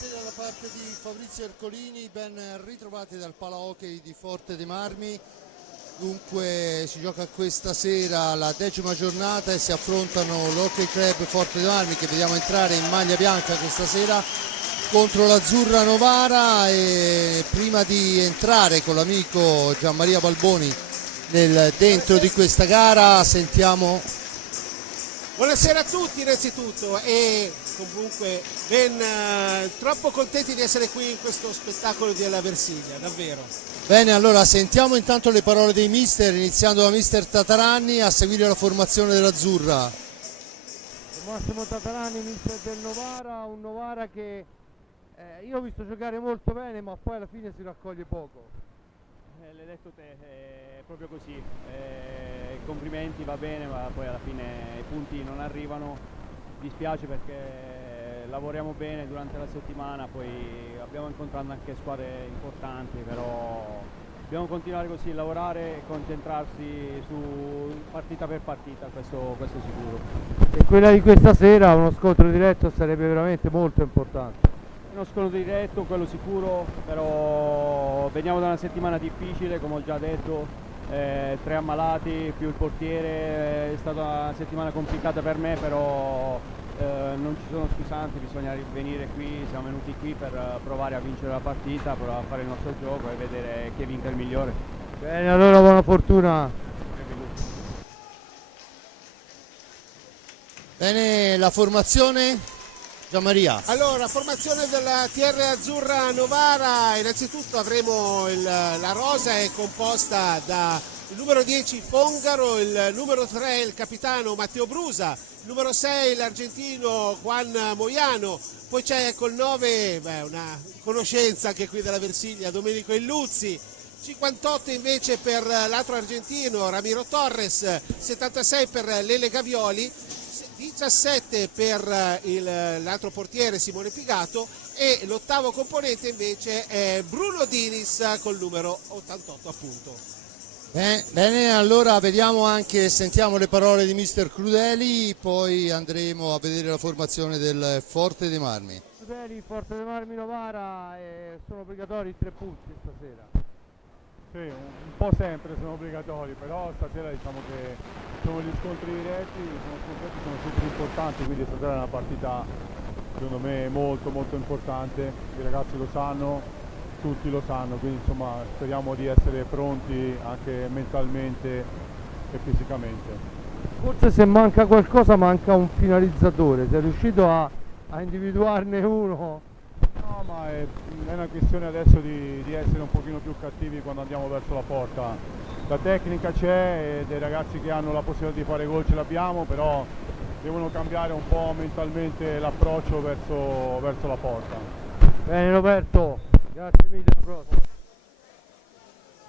Buonasera da parte di Fabrizio Ercolini, ben ritrovati dal Pala Hockey di Forte dei Marmi. Dunque si gioca questa sera la 10ª giornata e si affrontano l'Hockey Club Forte dei Marmi, che vediamo entrare in maglia bianca questa sera, contro l'Azzurra Novara. E prima di entrare con l'amico Gianmaria Balboni dentro di questa gara sentiamo... Buonasera a tutti innanzitutto, e comunque troppo contenti di essere qui in questo spettacolo della Versilia, davvero. Bene, allora sentiamo intanto le parole dei mister, iniziando da mister Tataranni, a seguire la formazione dell'Azzurra. Massimo Tataranni, mister del Novara, un Novara che io ho visto giocare molto bene, ma poi alla fine si raccoglie poco. L'hai detto te, è proprio così, complimenti, va bene, ma poi alla fine i punti non arrivano. Dispiace perché lavoriamo bene durante la settimana, poi abbiamo incontrato anche squadre importanti, però dobbiamo continuare così, lavorare e concentrarsi su partita per partita, questo sicuro. E quella di questa sera, uno scontro diretto, sarebbe veramente molto importante. Uno scontro diretto, quello sicuro, però veniamo da una settimana difficile, come ho già detto, 3 ammalati più il portiere, è stata una settimana complicata per me, però non ci sono scusanti, bisogna venire qui, siamo venuti qui per provare a vincere la partita, provare a fare il nostro gioco e vedere chi vinca il migliore. Bene, allora buona fortuna. Bene, la formazione? Gianmaria. Allora, formazione della TR Azzurra Novara, innanzitutto avremo la rosa è composta da il numero 10 Fongaro, il numero 3 il capitano Matteo Brusa, il numero 6 l'argentino Juan Moiano, poi c'è col 9 una conoscenza anche qui della Versilia, Domenico Illuzzi, 58 invece per l'altro argentino Ramiro Torres, 76 per Lele Gavioli, 17 per l'altro portiere Simone Pigato, e l'ottavo componente invece è Bruno Dinis col numero 88 appunto. Bene, allora vediamo anche, sentiamo le parole di mister Crudeli, poi andremo a vedere la formazione del Forte dei Marmi. Crudeli, Forte dei Marmi Novara, sono obbligatori i 3 punti stasera. Sì, un po' sempre sono obbligatori, però stasera diciamo che sono gli scontri diretti, sono super importanti, quindi stasera è una partita secondo me molto molto importante, i ragazzi lo sanno, tutti lo sanno, quindi insomma speriamo di essere pronti anche mentalmente e fisicamente. Forse se manca qualcosa manca un finalizzatore, sei riuscito a individuarne uno? No, ma è una questione adesso di essere un pochino più cattivi quando andiamo verso la porta. La tecnica c'è e dei ragazzi che hanno la possibilità di fare gol ce l'abbiamo, però devono cambiare un po' mentalmente l'approccio verso la porta. Bene Roberto, grazie mille, alla prossima.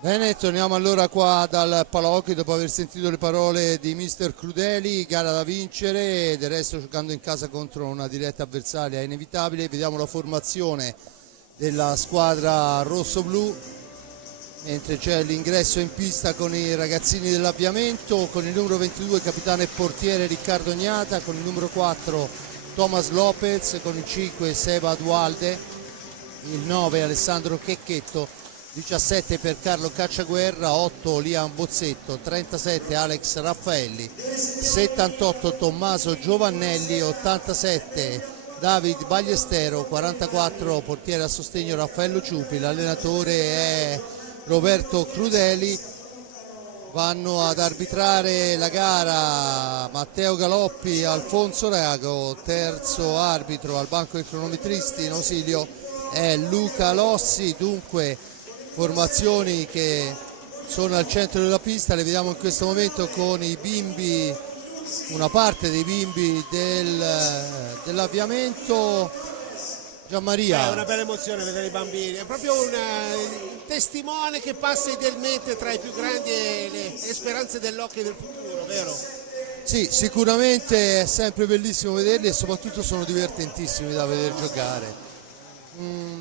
Bene, torniamo allora qua dal Pala Hockey dopo aver sentito le parole di mister Crudeli, gara da vincere, del resto giocando in casa contro una diretta avversaria è inevitabile. Vediamo la formazione della squadra rosso-blu, mentre c'è l'ingresso in pista con i ragazzini dell'avviamento, con il numero 22 capitano e portiere Riccardo Gnata, con il numero 4 Thomas Lopez, con il 5 Seba Dualde, il 9 Alessandro Checchetto, 17 per Carlo Cacciaguerra, 8 Liam Bozzetto, 37 Alex Raffaelli, 78 Tommaso Giovannelli, 87 David Bagliestero, 44 portiere a sostegno Raffaello Ciupi, l'allenatore è Roberto Crudeli. Vanno ad arbitrare la gara Matteo Galoppi, Alfonso Rago, terzo arbitro al banco dei cronometristi in ausilio è Luca Lossi. Dunque formazioni che sono al centro della pista, le vediamo in questo momento con i bimbi, una parte dei bimbi dell'avviamento. Gianmaria. È una bella emozione vedere i bambini, è proprio un testimone che passa idealmente tra i più grandi e le speranze dell'hockey del futuro, vero? Sì, sicuramente è sempre bellissimo vederli e soprattutto sono divertentissimi da vedere giocare.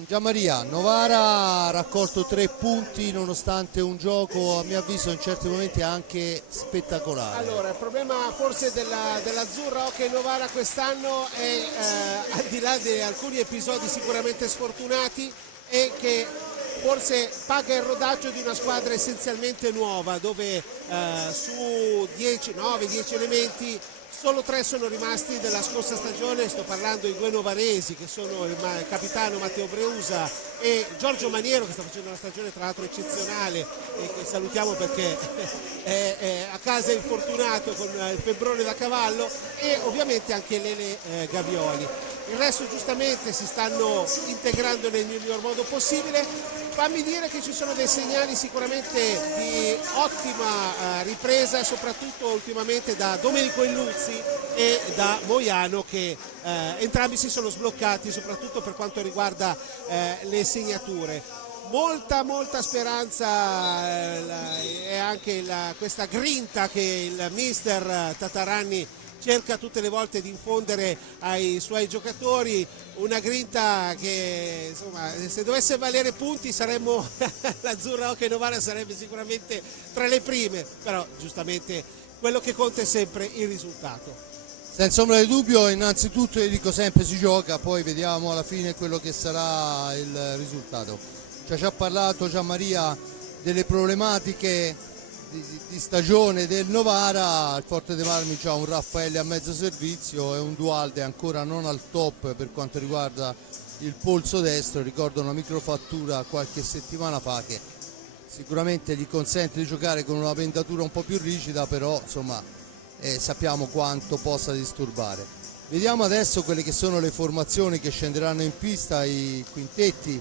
Gianmaria, Novara ha raccolto 3 punti nonostante un gioco a mio avviso in certi momenti anche spettacolare. Allora, il problema forse dell'Azzurra Hockey Novara quest'anno è, al di là di alcuni episodi sicuramente sfortunati, è che forse paga il rodaggio di una squadra essenzialmente nuova, dove su 9-10 elementi solo 3 sono rimasti della scorsa stagione. Sto parlando di 2 novaresi che sono il capitano Matteo Breusa e Giorgio Maniero, che sta facendo una stagione tra l'altro eccezionale e che salutiamo perché è a casa infortunato con il febbrone da cavallo, e ovviamente anche Lele Gavioli. Il resto giustamente si stanno integrando nel miglior modo possibile. Fammi dire che ci sono dei segnali sicuramente di ottima ripresa, soprattutto ultimamente da Domenico Illuzzi e da Moiano, che entrambi si sono sbloccati soprattutto per quanto riguarda le segnature. Molta speranza e anche questa grinta che il mister Tatarani cerca tutte le volte di infondere ai suoi giocatori, una grinta che insomma se dovesse valere punti saremmo l'Azzurra Hockey Novara sarebbe sicuramente tra le prime, però giustamente quello che conta è sempre il risultato. Senza ombra di dubbio, innanzitutto io dico sempre si gioca, poi vediamo alla fine quello che sarà il risultato. Ci ha parlato Gianmaria delle problematiche di stagione del Novara. Il Forte dei Marmi ha un Raffaele a mezzo servizio e un Dualde ancora non al top per quanto riguarda il polso destro. Ricordo una microfattura qualche settimana fa che sicuramente gli consente di giocare con una pendatura un po' più rigida, però insomma sappiamo quanto possa disturbare. Vediamo adesso quelle che sono le formazioni che scenderanno in pista, i quintetti.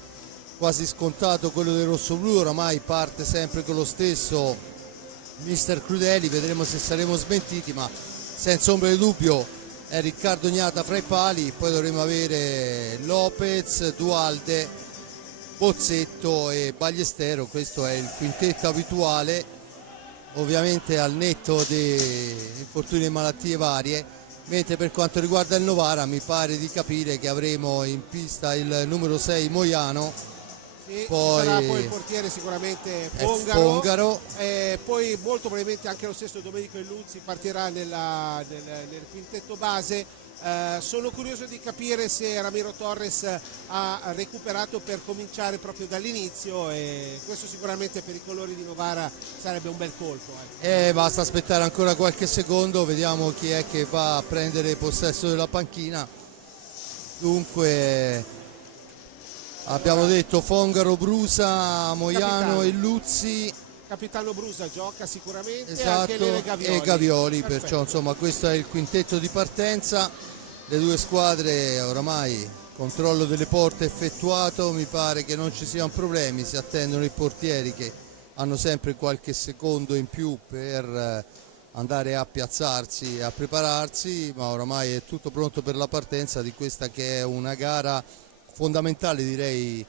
Quasi scontato quello del rossoblu, oramai parte sempre con lo stesso mister Crudeli, vedremo se saremo smentiti, ma senza ombra di dubbio è Riccardo Gnata fra i pali. Poi dovremo avere Lopez, Dualde, Bozzetto e Bagliestero. Questo è il quintetto abituale, ovviamente al netto di infortuni e malattie varie. Mentre per quanto riguarda il Novara mi pare di capire che avremo in pista il numero 6 Moiano, sarà poi il portiere sicuramente Fongaro, poi molto probabilmente anche lo stesso Domenico Illuzzi partirà nel quintetto base. Sono curioso di capire se Ramiro Torres ha recuperato per cominciare proprio dall'inizio, e questo sicuramente per i colori di Novara sarebbe un bel colpo. Basta aspettare ancora qualche secondo, vediamo chi è che va a prendere possesso della panchina. Dunque abbiamo detto Fongaro, Brusa, Moiano e Luzzi. Capitano Brusa gioca sicuramente, esatto, anche Lele Gavioli. E Gavioli, perciò insomma questo è il quintetto di partenza. Le due squadre oramai controllo delle porte effettuato, mi pare che non ci siano problemi, si attendono i portieri che hanno sempre qualche secondo in più per andare a piazzarsi e a prepararsi, ma oramai è tutto pronto per la partenza di questa che è una gara fondamentale, direi,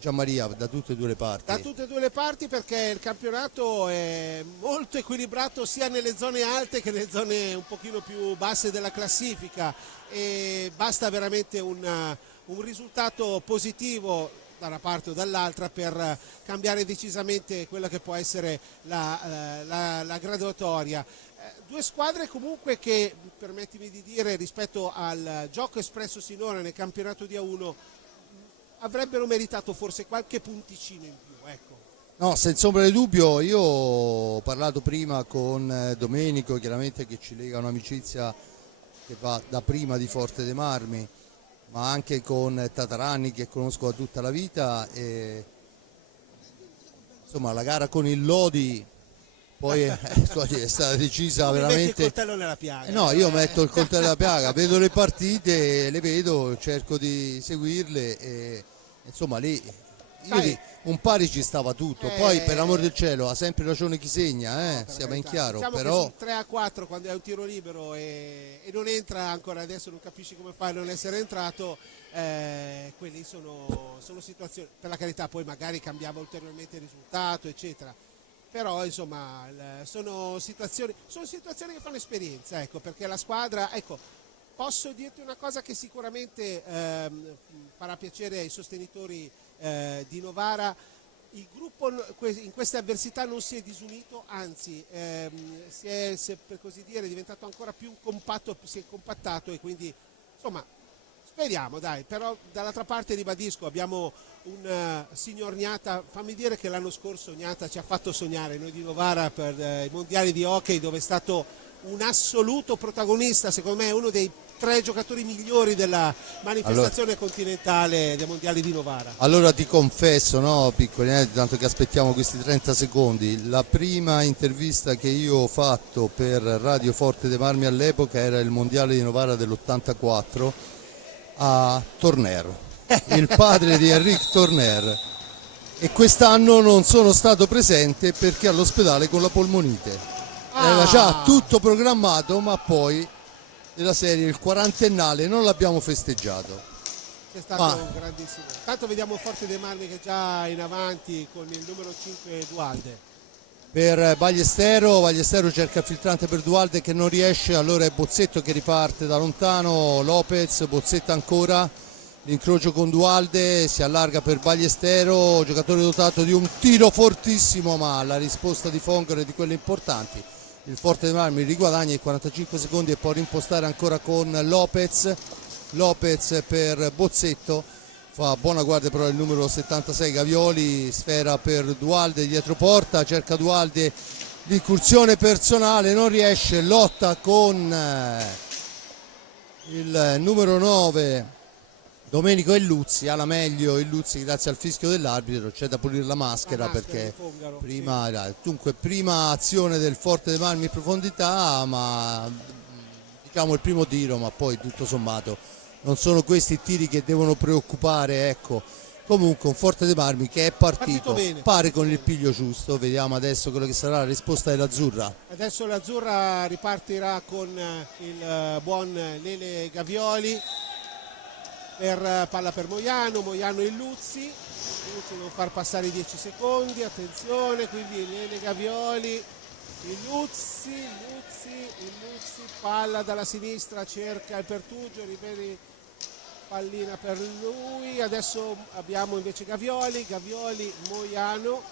Gianmaria, da tutte e due le parti. Da tutte e due le parti, perché il campionato è molto equilibrato sia nelle zone alte che nelle zone un pochino più basse della classifica, e basta veramente un risultato positivo da una parte o dall'altra per cambiare decisamente quella che può essere la graduatoria. Due squadre comunque che, permettimi di dire, rispetto al gioco espresso sinora nel campionato di A1 avrebbero meritato forse qualche punticino in più, ecco. No, senza ombra di dubbio. Io ho parlato prima con Domenico, chiaramente, che ci lega un'amicizia che va da prima di Forte dei Marmi, ma anche con Tatarani, che conosco da tutta la vita, e insomma la gara con il Lodi poi è stata decisa veramente. Metti il coltello nella piaga. No, io metto il coltello nella piaga, vedo le partite, le vedo, cerco di seguirle e insomma lì un pari ci stava tutto. Poi per l'amor del cielo ha sempre ragione chi segna, siamo in chiaro, diciamo però che 3-4 quando è un tiro libero e non entra ancora, adesso non capisci come fai a non essere entrato, quelli sono situazioni, per la carità poi magari cambiava ulteriormente il risultato eccetera, però insomma sono situazioni che fanno esperienza, ecco, perché la squadra, ecco, Posso dirti una cosa che sicuramente farà piacere ai sostenitori di Novara. Il gruppo in queste avversità non si è disunito, anzi per così dire, è diventato ancora più compatto, si è compattato, e quindi insomma speriamo, dai. Però dall'altra parte ribadisco, abbiamo un signor Gnata, fammi dire che l'anno scorso Gnata ci ha fatto sognare noi di Novara per i mondiali di hockey, dove è stato un assoluto protagonista, secondo me uno dei 3 giocatori migliori della manifestazione continentale dei mondiali di Novara. Allora ti confesso, no, piccoli, tanto che aspettiamo questi 30 secondi, la prima intervista che io ho fatto per Radio Forte dei Marmi all'epoca era il mondiale di Novara dell'84 a Torner, il padre di Henrik Torner, e quest'anno non sono stato presente perché all'ospedale con la polmonite. Era già tutto programmato, ma poi della serie il quarantennale non l'abbiamo festeggiato. C'è stato un grandissimo. Tanto vediamo Forte dei Marmi che è già in avanti con il numero 5 Dualde. Per Ballestero cerca il filtrante per Dualde che non riesce, allora è Bozzetto che riparte da lontano, Lopez, Bozzetto ancora, l'incrocio con Dualde, si allarga per Ballestero, giocatore dotato di un tiro fortissimo, ma la risposta di Fongaro è di quelle importanti. Il Forte dei Marmi riguadagna i 45 secondi e può rimpostare ancora con Lopez per Bozzetto, fa buona guardia però il numero 76 Gavioli, sfera per Dualde dietro porta, cerca Dualde l'incursione personale, non riesce, lotta con il numero 9 Domenico Illuzzi, alla meglio Illuzzi grazie al fischio dell'arbitro, c'è da pulire la maschera perché prima era, dunque prima azione del Forte dei Marmi in profondità, ma diciamo il primo tiro, ma poi tutto sommato non sono questi i tiri che devono preoccupare, ecco. Comunque un Forte dei Marmi che è partito pare con il piglio giusto, vediamo adesso quello che sarà la risposta dell'Azzurra. Adesso l'Azzurra ripartirà con il buon Lele Gavioli, palla per Moiano Illuzzi non far passare i 10 secondi, attenzione, quindi Lele Gavioli, Illuzzi, palla dalla sinistra, cerca il Pertugio, Riberi, pallina per lui, adesso abbiamo invece Gavioli, Moiano,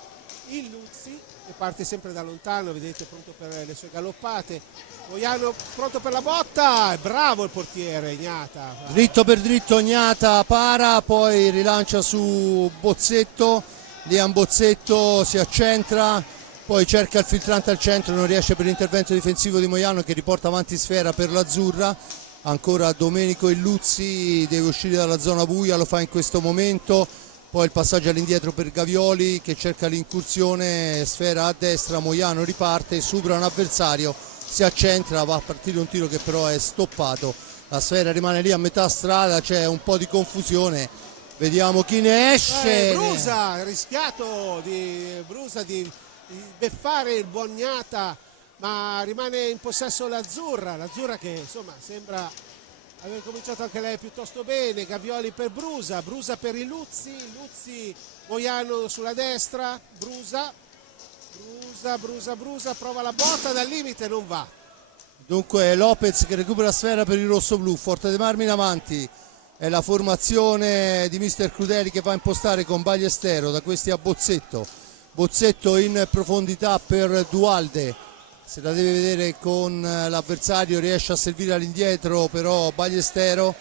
Illuzzi che parte sempre da lontano, vedete, pronto per le sue galoppate, Moiano pronto per la botta, è bravo il portiere Gnata. Dritto per dritto Gnata para, poi rilancia su Bozzetto, Liam Bozzetto si accentra, poi cerca il filtrante al centro, non riesce per l'intervento difensivo di Moiano che riporta avanti sfera per l'Azzurra, ancora Domenico Illuzzi, deve uscire dalla zona buia, lo fa in questo momento, poi il passaggio all'indietro per Gavioli che cerca l'incursione, sfera a destra, Moiano riparte, supera un avversario, si accentra, va a partire un tiro che però è stoppato, la sfera rimane lì a metà strada, c'è un po' di confusione, vediamo chi ne esce. Brusa, ha rischiato di beffare il buon Gnata, ma rimane in possesso l'Azzurra che insomma sembra aver cominciato anche lei piuttosto bene. Gavioli per Brusa per Illuzzi, Moiano sulla destra, Brusa, prova la botta dal limite, non va. Dunque Lopez che recupera sfera per il rossoblu, Forte dei Marmi in avanti, è la formazione di mister Crudeli che va a impostare con Ballestero, da questi a Bozzetto in profondità per Dualde, se la deve vedere con l'avversario, riesce a servire all'indietro però Ballestero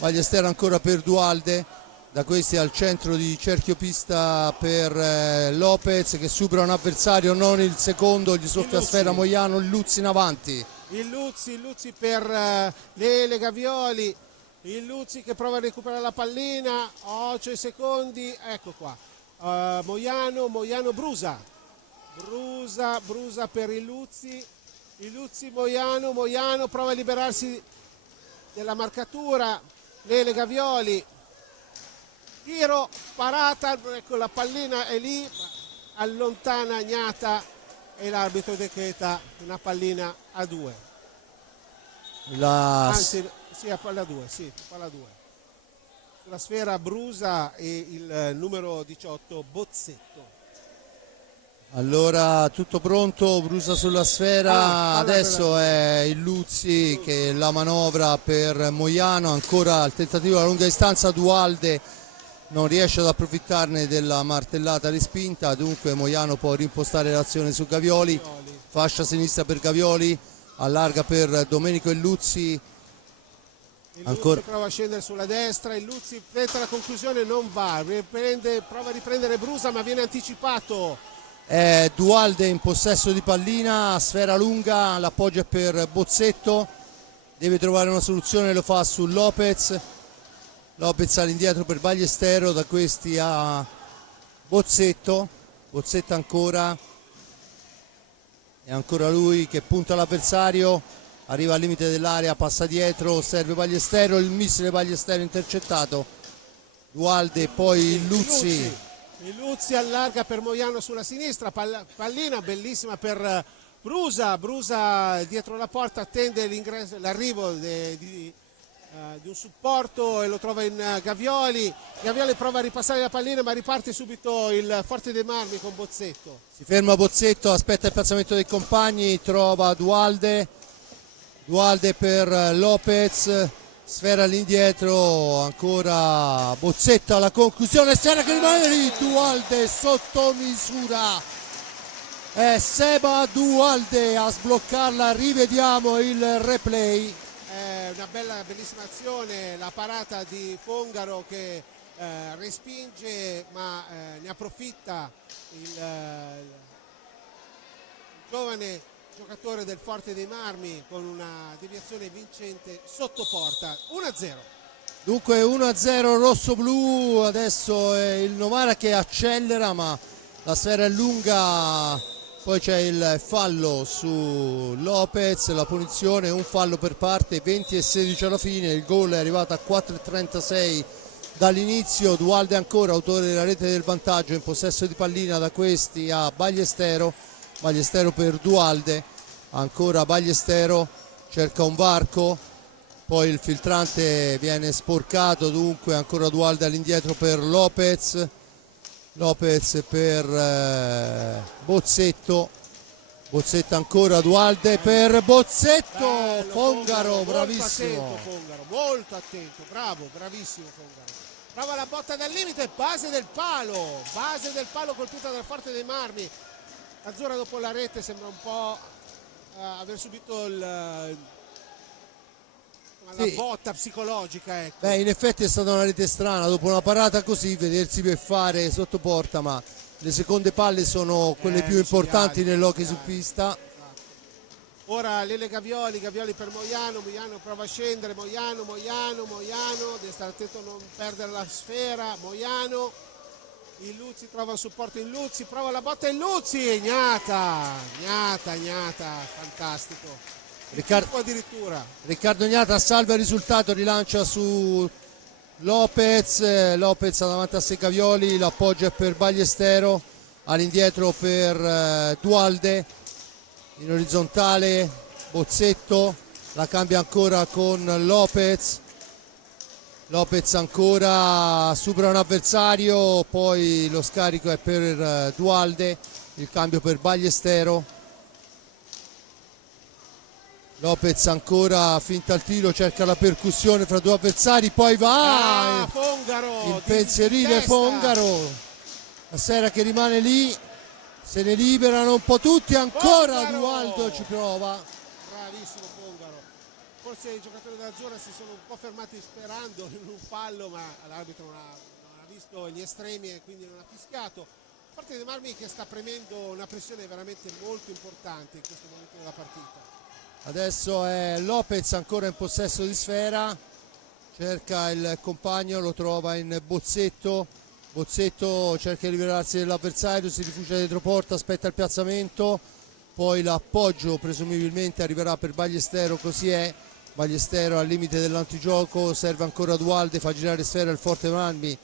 ancora per Dualde, da questi al centro di cerchio pista per Lopez che supera un avversario, non il secondo, gli soffia sfera Moiano, Illuzzi in avanti. Illuzzi per Lele Gavioli, Illuzzi che prova a recuperare la pallina, 8 secondi, ecco qua, Moiano, Brusa per Illuzzi, Moiano prova a liberarsi della marcatura, Lele Gavioli, tiro, parata, ecco la pallina è lì, allontana Gnata e l'arbitro decreta una pallina a 2. Anzi, sì, palla 2, sulla sfera Brusa e il numero 18 Bozzetto. Allora tutto pronto, Brusa sulla sfera, Palla adesso è il Luzzi che la manovra per Moiano, ancora il tentativo a lunga distanza, Dualde non riesce ad approfittarne della martellata respinta, dunque Moiano può rimpostare l'azione su Gavioli, fascia sinistra per Gavioli, allarga per Domenico Illuzzi. Il Ancora. Luzzi prova a scendere sulla destra, il Luzzi tenta la conclusione, non va, prova a riprendere Brusa ma viene anticipato. Dualde in possesso di pallina, sfera lunga, l'appoggio è per Bozzetto, deve trovare una soluzione, lo fa su Lopez. Lopez all'indietro per Ballestero, da questi a Bozzetto, Bozzetto ancora, e ancora lui che punta l'avversario, arriva al limite dell'area, passa dietro, serve Ballestero, il missile Ballestero intercettato, Dualde, poi il Luzzi. Il Luzzi allarga per Moiano sulla sinistra, pallina bellissima per Brusa, Brusa dietro la porta attende l'arrivo di un supporto e lo trova in Gavioli. Gavioli prova a ripassare la pallina ma riparte subito il Forte dei Marmi con Bozzetto. Si ferma Bozzetto, aspetta il piazzamento dei compagni, trova Dualde, Dualde per Lopez, sfera all'indietro, ancora Bozzetto alla conclusione, sfera che rimane lì, Dualde sotto misura, è Seba Dualde a sbloccarla, rivediamo il replay. Una bellissima azione, la parata di Fongaro che respinge ma ne approfitta il giovane giocatore del Forte dei Marmi con una deviazione vincente sotto porta. 1-0. Dunque 1-0 rosso-blu, adesso è il Novara che accelera ma la sfera è lunga, poi c'è il fallo su Lopez, la punizione, un fallo per parte, 20-16 alla fine, il gol è arrivato a 4:36 dall'inizio. Dualde ancora autore della rete del vantaggio, in possesso di pallina, da questi a Ballestero, Ballestero per Dualde, ancora Ballestero, cerca un varco, poi il filtrante viene sporcato, dunque ancora Dualde all'indietro per Lopez, Lopez per Bozzetto, Bozzetto ancora, Dualde per Bozzetto, Bello, Fongaro, molto bravissimo. attento Fongaro, molto attento, bravo, bravissimo Fongaro. Prova la botta dal limite, base del palo colpita dal Forte dei Marmi. Azzurra dopo la rete sembra un po' aver subito la Sì. botta psicologica, ecco. Beh, in effetti è stata una rete strana, dopo una parata così vedersi per fare sotto porta, ma le seconde palle sono quelle più importanti nell'hockey su pista. Ora Lele Gavioli per Moiano prova a scendere, Moiano, deve stare attento a non perdere la sfera, Moiano, il Luzzi trova un supporto in Luzzi, prova la botta in Luzzi, gnata, fantastico. Addirittura. Riccardo Gnata salva il risultato, rilancia su Lopez, Lopez davanti a sé Gavioli, l'appoggio è per Ballestero, all'indietro per Dualde, in orizzontale Bozzetto, la cambia ancora con Lopez, Lopez ancora supera un avversario, poi lo scarico è per Dualde, il cambio per Ballestero. Lopez ancora finta al tiro, cerca la percussione fra due avversari, poi va Fongaro, il pensierile Fongaro, la sera che rimane lì, se ne liberano un po' tutti, ancora Fongaro! Dualdo ci prova. Bravissimo Fongaro. Forse i giocatori dell'Azzurra si sono un po' fermati sperando in un fallo, ma l'arbitro non ha visto gli estremi e quindi non ha fischiato. Forte dei Marmi che sta premendo una pressione veramente molto importante in questo momento della partita. Adesso è Lopez ancora in possesso di sfera, cerca il compagno, lo trova in Bozzetto, Bozzetto cerca di liberarsi dell'avversario, si rifugia dietro porta, aspetta il piazzamento, poi l'appoggio presumibilmente arriverà per Ballestero, così è, Ballestero al limite dell'antigioco, serve ancora Dualde, fa girare sfera il Forte Marmi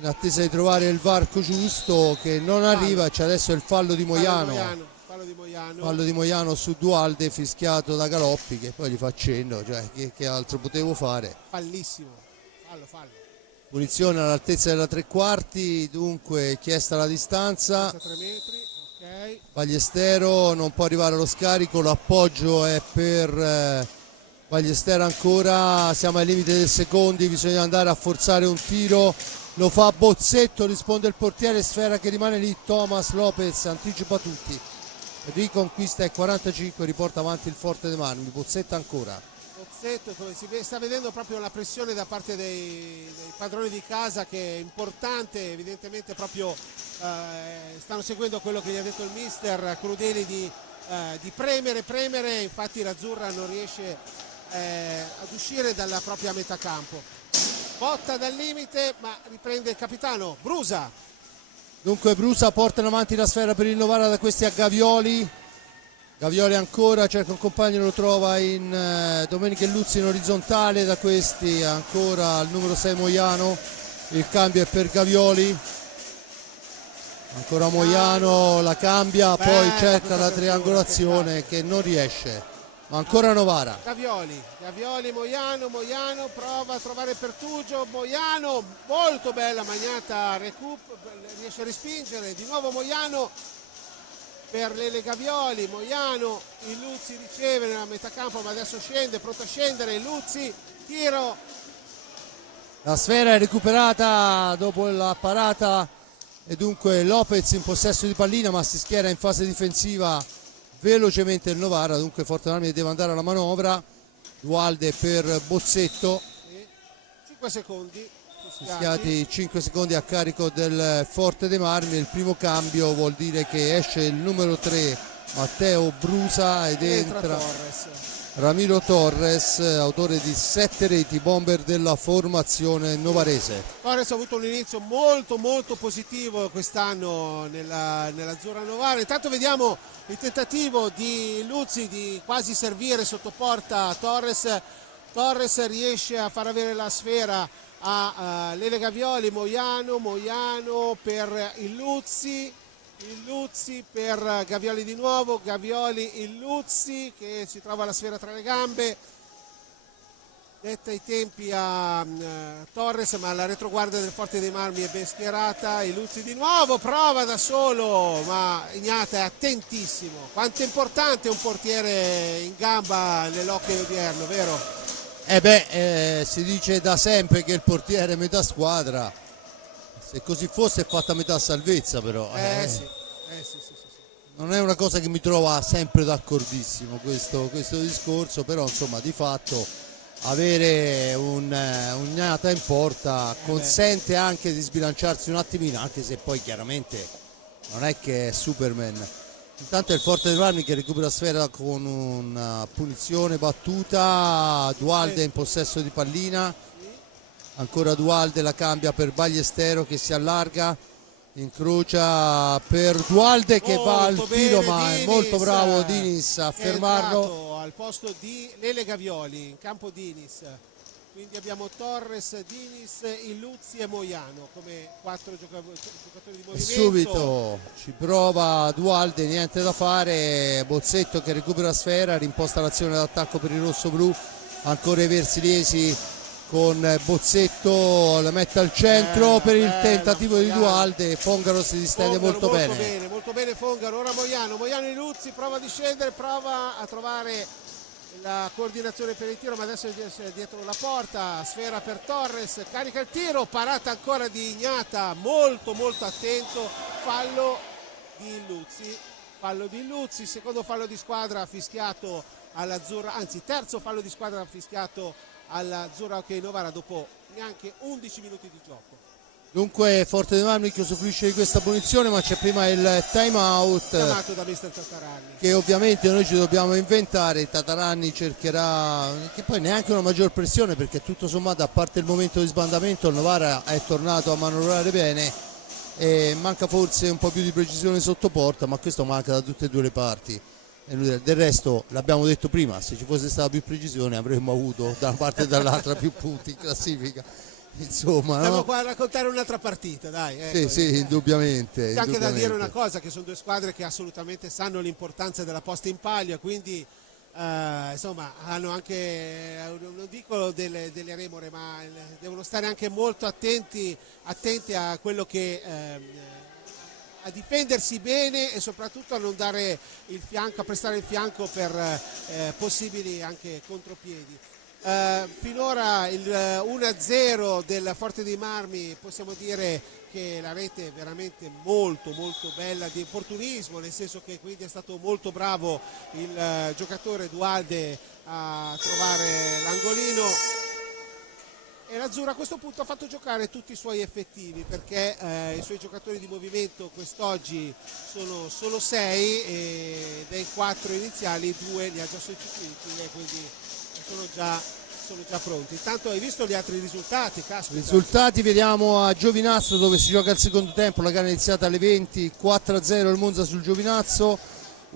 in attesa di trovare il varco giusto che non arriva, c'è adesso il fallo di Moiano. Fallo di Moiano su Dualde, fischiato da Galoppi, che poi gli fa cenno, cioè che altro potevo fare. Fallissimo, fallo. Punizione all'altezza della tre quarti, dunque chiesta la distanza. 3 metri, ok. Ballestero non può arrivare allo scarico, l'appoggio è per Ballestero ancora, siamo ai limiti dei secondi, bisogna andare a forzare un tiro, lo fa Bozzetto, risponde il portiere, sfera che rimane lì, Thomas Lopez anticipa tutti, riconquista il 45, riporta avanti il Forte dei Marmi, Bozzetto ancora. Bozzetto, come si sta vedendo proprio la pressione da parte dei padroni di casa, che è importante, evidentemente proprio stanno seguendo quello che gli ha detto il mister Crudeli di premere, infatti l'Azzurra non riesce ad uscire dalla propria metà campo. Botta dal limite, ma riprende il capitano Brusa. Dunque Brusa porta in avanti la sfera per il Novara, da questi a Gavioli. Gavioli ancora, cerca un compagno, lo trova in Domenico Luzzi in orizzontale, da questi ancora il numero 6 Moiano, il cambio è per Gavioli, ancora Moiano, la cambia, poi cerca la triangolazione che non riesce, ma ancora Novara. Gavioli, Moiano prova a trovare Pertugio, Moiano, molto bella magnata, riesce a respingere, di nuovo Moiano per Lele Gavioli, Moiano, il Luzzi riceve nella metà campo ma adesso scende, pronto a scendere, il Luzzi, tiro. La sfera è recuperata dopo la parata e dunque Lopez in possesso di pallina, ma si schiera in fase difensiva velocemente il Novara, dunque Forte dei Marmi deve andare alla manovra, Dualde per Bozzetto. 5 secondi. Fischiati 5 secondi a carico del Forte dei Marmi, il primo cambio vuol dire che esce il numero 3 Matteo Brusa ed entra Ramiro Torres, autore di 7 reti, bomber della formazione novarese. Torres ha avuto un inizio molto positivo quest'anno nell'Azzurra Novara. Intanto vediamo il tentativo di Luzzi di quasi servire sotto porta Torres riesce a far avere la sfera a Lele Gavioli, Moiano per il Luzzi per Gavioli di nuovo, Gavioli il Luzzi che si trova la sfera tra le gambe, detta i tempi a Torres, ma la retroguardia del Forte dei Marmi è ben schierata, il Luzzi di nuovo prova da solo, ma Ignata è attentissimo. Quanto è importante un portiere in gamba nell'hockey odierno, vero? Si dice da sempre che il portiere è metà squadra, se così fosse è fatta metà salvezza, però Sì. non è una cosa che mi trova sempre d'accordissimo questo discorso, però insomma di fatto avere un Ignata in porta consente anche di sbilanciarsi un attimino, anche se poi chiaramente non è che è Superman. Intanto è il Forte dei Marmi che recupera sfera con una punizione battuta, Dualde in possesso di pallina, ancora Dualde, la cambia per Ballestero che si allarga, incrocia per Dualde che va al tiro, ma è molto bravo Dinis a fermarlo. Al posto di Lele Gavioli, in campo Dinis. Quindi abbiamo Torres, Dinis, Illuzzi e Moiano come 4 giocatori di movimento. Subito ci prova Dualde, niente da fare, Bozzetto che recupera la sfera, rimposta l'azione d'attacco per il rosso-blu, ancora i Versiliesi con Bozzetto, la mette al centro per il tentativo di Dualde, Fongaro si distende molto bene. Molto bene Fongaro, ora Moiano Illuzzi prova a discendere, prova a trovare la coordinazione per il tiro, ma adesso è dietro la porta, sfera per Torres, carica il tiro, parata ancora di Ignata, molto attento, fallo di Illuzzi, secondo fallo di squadra fischiato all'Azzurra, anzi terzo fallo di squadra fischiato all'Azzurra Hockey Novara dopo neanche 11 minuti di gioco. Dunque Forte dei Marmi che usufruisce di questa punizione, ma c'è prima il time out chiamato da mister Tatarani, che ovviamente noi ci dobbiamo inventare. Tatarani cercherà, che poi neanche una maggior pressione, perché tutto sommato a parte il momento di sbandamento il Novara è tornato a manovrare bene e manca forse un po' più di precisione sotto porta, ma questo manca da tutte e due le parti. Del resto l'abbiamo detto prima, se ci fosse stata più precisione avremmo avuto da una parte e dall'altra più punti in classifica. Insomma, stiamo no? qua a raccontare un'altra partita, dai. Sì, indubbiamente. C'è anche da dire una cosa, che sono due squadre che assolutamente sanno l'importanza della posta in palio, quindi insomma hanno anche, non dico delle remore, ma devono stare anche molto attenti a quello che a difendersi bene e soprattutto a non dare il fianco, a prestare il fianco per possibili anche contropiedi. Finora il 1-0 del Forte dei Marmi, possiamo dire che la rete è veramente molto bella di opportunismo, nel senso che quindi è stato molto bravo il giocatore Dualde a trovare l'angolino, e l'Azzurra a questo punto ha fatto giocare tutti i suoi effettivi, perché i suoi giocatori di movimento quest'oggi sono solo 6 e dei 4 iniziali 2 li ha già sostituiti, e quindi sono già pronti. Intanto hai visto gli altri risultati? Caspita. Risultati vediamo a Giovinazzo, dove si gioca il secondo tempo, la gara è iniziata alle 20, 4-0 il Monza sul Giovinazzo,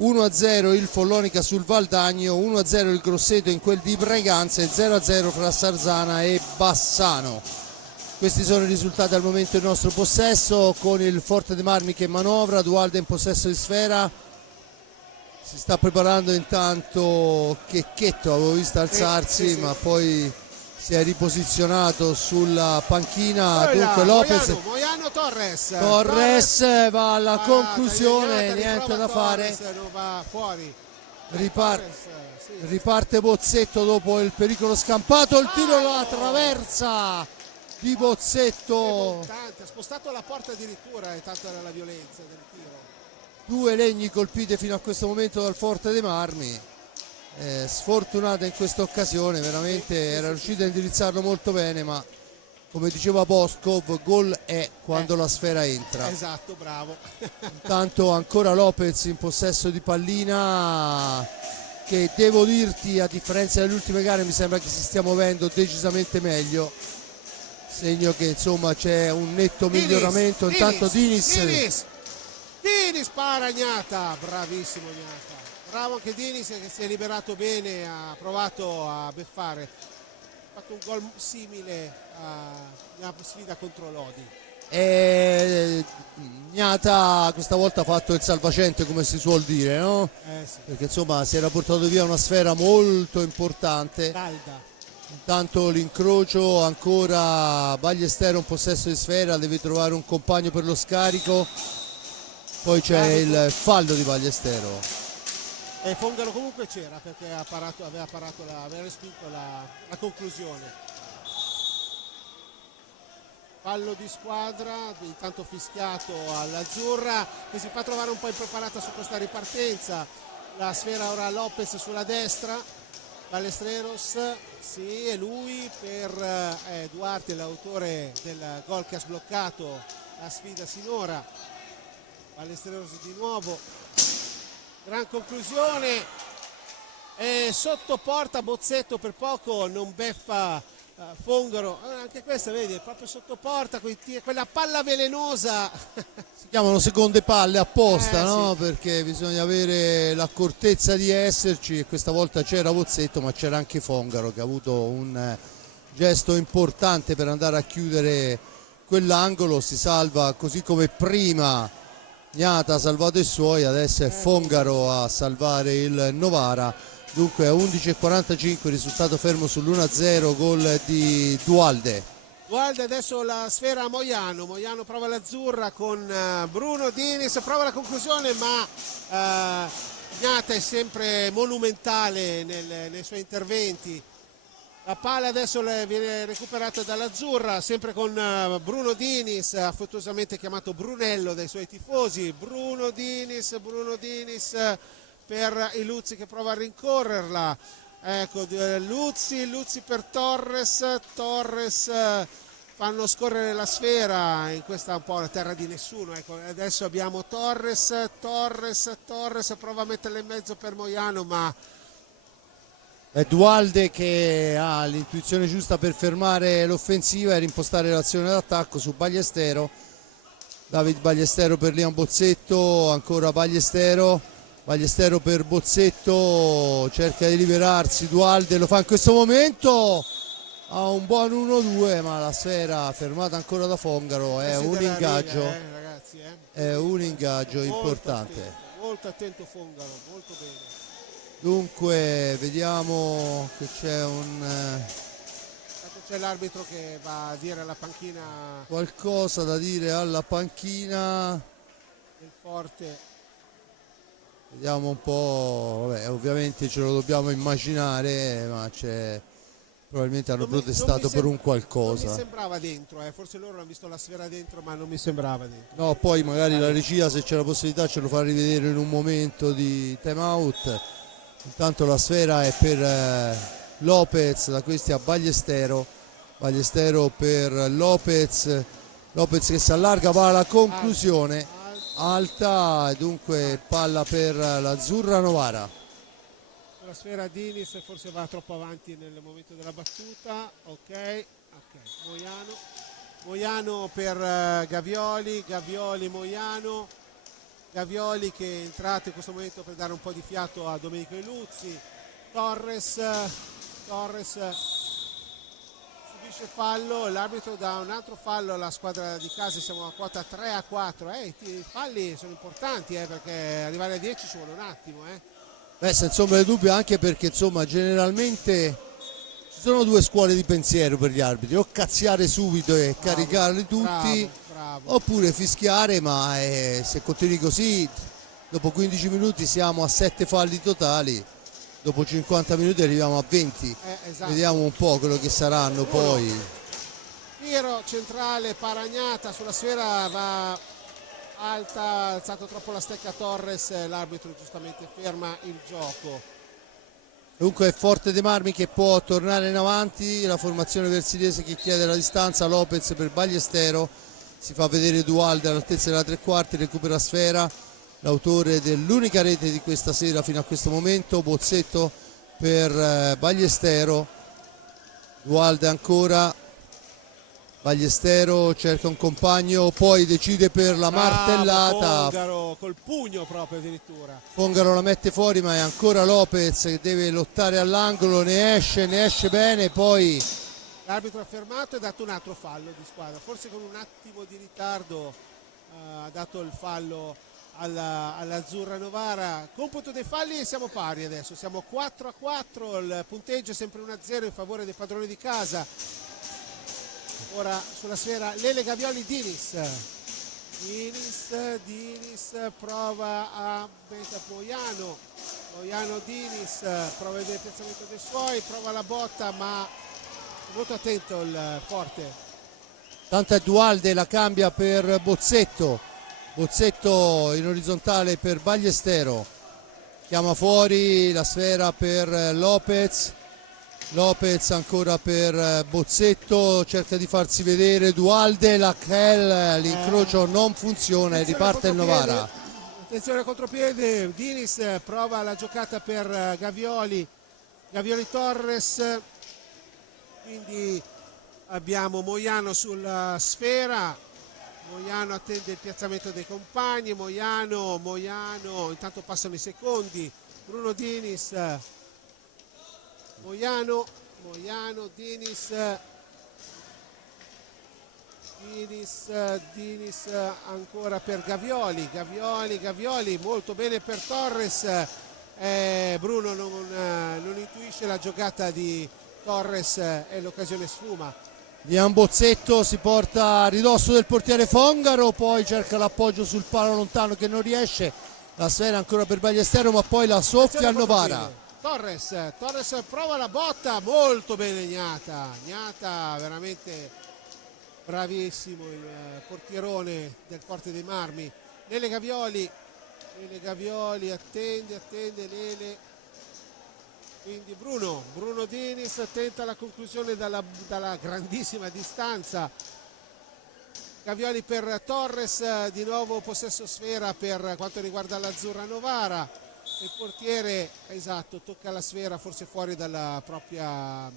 1-0 il Follonica sul Valdagno, 1-0 il Grosseto in quel di Breganza e 0-0 fra Sarzana e Bassano. Questi sono i risultati al momento in nostro possesso, con il Forte dei Marmi che manovra, Dualde in possesso di sfera. Si sta preparando intanto Checchetto, avevo visto alzarsi, sì. ma poi si è riposizionato sulla panchina. Dunque Lopez, Moiano Torres va alla conclusione, niente da fare. Torres non va fuori. Riparte Bozzetto dopo il pericolo scampato, il tiro alla traversa di Bozzetto. Ha spostato la porta addirittura, è tanta la violenza del tiro. 2 legni colpite fino a questo momento dal Forte dei Marmi, sfortunata in questa occasione, veramente era riuscita a indirizzarlo molto bene, ma come diceva Boskov, gol è quando la sfera entra. Esatto, bravo. Intanto ancora Lopez in possesso di pallina, che devo dirti, a differenza delle ultime gare, mi sembra che si stia muovendo decisamente meglio, segno che insomma c'è un netto miglioramento. Intanto Dinis spara Gnata, bravissimo Gnata, bravo anche Dinis che si è liberato bene, ha provato a beffare, ha fatto un gol simile alla sfida contro Lodi. Gnata questa volta ha fatto il salvacente, come si suol dire, no? Sì. Perché insomma si era portato via una sfera molto importante. Calda. Intanto l'incrocio, ancora Ballestero in possesso di sfera, deve trovare un compagno per lo scarico. Poi c'è il fallo di Ballestero. E Fongaro comunque c'era, perché aveva respinto la conclusione. Fallo di squadra, intanto fischiato all'Azzurra, che si fa trovare un po' impreparata su questa ripartenza. La sfera ora a Lopez sulla destra, Ballesteros, sì, è lui per Duarte, l'autore del gol che ha sbloccato la sfida sinora. Ballesteros di nuovo, gran conclusione, e sotto porta Bozzetto per poco non beffa Fongaro, anche questa vedi è proprio sotto porta, quella palla velenosa. Si chiamano seconde palle apposta, no? Sì. Perché bisogna avere l'accortezza di esserci, e questa volta c'era Bozzetto ma c'era anche Fongaro, che ha avuto un gesto importante per andare a chiudere quell'angolo. Si salva così come prima Gnata ha salvato i suoi, adesso è Fongaro a salvare il Novara. Dunque a 11:45 risultato fermo sull'1-0, gol di Dualde. Dualde adesso la sfera a Moiano prova l'Azzurra con Bruno Dinis, prova la conclusione, ma Gnata è sempre monumentale nei suoi interventi. La palla adesso viene recuperata dall'Azzurra, sempre con Bruno Dinis, affettuosamente chiamato Brunello dai suoi tifosi. Bruno Dinis per il Luzzi che prova a rincorrerla. Ecco, Luzzi per Torres fanno scorrere la sfera in questa un po' la terra di nessuno. Ecco, adesso abbiamo Torres prova a metterla in mezzo per Moiano, ma È Dualde che ha l'intuizione giusta per fermare l'offensiva e rimpostare l'azione d'attacco su Ballestero. David Ballestero per Leon Bozzetto, ancora Ballestero per Bozzetto, cerca di liberarsi, Dualde lo fa in questo momento, ha un buon 1-2, ma la sfera fermata ancora da Fongaro, è un ingaggio, ragazzi, è un ingaggio molto importante. attento, molto attento Fongaro, molto bene. Dunque vediamo che c'è C'è l'arbitro che va a dire alla panchina qualcosa da dire alla panchina. del Forte. Vediamo un po', vabbè, ovviamente ce lo dobbiamo immaginare, ma probabilmente hanno protestato per un Non qualcosa. mi sembrava dentro, forse loro hanno visto la sfera dentro, ma non mi sembrava dentro. No, poi magari la regia, se c'è la possibilità, ce lo fa rivedere in un momento di time out. Intanto la sfera è per Lopez, da questi a Ballestero per Lopez che si allarga, va alla conclusione, alta, e dunque palla per l'Azzurra Novara. La sfera Dinis forse va troppo avanti nel momento della battuta. Ok, Moiano per Gavioli, Moiano, Gavioli che è entrato in questo momento per dare un po' di fiato a Domenico Iluzzi. Torres subisce fallo, l'arbitro dà un altro fallo alla squadra di casa, siamo a quota 3-4. I falli sono importanti perché arrivare a 10 ci vuole un attimo. Beh, senza ombra di dubbio, anche perché insomma generalmente ci sono due scuole di pensiero per gli arbitri: o cazziare subito e caricarli tutti, bravo. oppure fischiare, ma se continui così dopo 15 minuti siamo a 7 falli totali, dopo 50 minuti arriviamo a 20. Esatto. Vediamo un po' quello che saranno poi. Tiro centrale, Paragnata sulla sfera, va alta, ha alzato troppo la stecca Torres, l'arbitro giustamente ferma il gioco. Dunque è Forte dei Marmi che può tornare in avanti, la formazione versilese che chiede la distanza, Lopez per Ballestero, si fa vedere Dualde all'altezza della tre quarti, recupera sfera, l'autore dell'unica rete di questa sera fino a questo momento, Bozzetto per Ballestero, Dualde ancora, Ballestero cerca un compagno, poi decide per la martellata. Fongaro col pugno proprio addirittura. Fongaro la mette fuori, ma è ancora Lopez che deve lottare all'angolo, ne esce bene, poi l'arbitro ha fermato e ha dato un altro fallo di squadra, forse con un attimo di ritardo ha dato il fallo all'Azzurra Novara. Computo dei falli e siamo pari adesso, siamo 4-4, il punteggio è sempre 1-0 in favore dei padroni di casa. Ora sulla sfera Lele Gavioli, Dinis prova a Moiano, Dinis prova il piazzamento dei suoi, prova la botta, ma molto attento il Forte. Tanto è Dualde, la cambia per Bozzetto in orizzontale per Ballestero, chiama fuori la sfera per Lopez ancora per Bozzetto, cerca di farsi vedere Dualde, l'incrocio non funziona e riparte il Novara. Attenzione al contropiede, Dinis prova la giocata per Gavioli Torres, quindi abbiamo Moiano sulla sfera, Moiano attende il piazzamento dei compagni, Moiano, intanto passano i secondi, Bruno Dinis, Moiano, Dinis ancora per Gavioli, molto bene per Torres, Bruno non intuisce la giocata di Torres e l'occasione sfuma. Dian Bozzetto si porta a ridosso del portiere Fongaro, poi cerca l'appoggio sul palo lontano che non riesce, la sfera ancora per Ballestero ma poi la soffia a Novara. Torres prova la botta, molto bene Gnata veramente bravissimo il portierone del Forte dei Marmi. Lele Gavioli attende Lele, quindi Bruno Dinis tenta la conclusione dalla grandissima distanza. Gavioli per Torres, di nuovo possesso sfera per quanto riguarda l'Azzurra Novara. Il portiere, esatto, tocca la sfera forse fuori dalla propria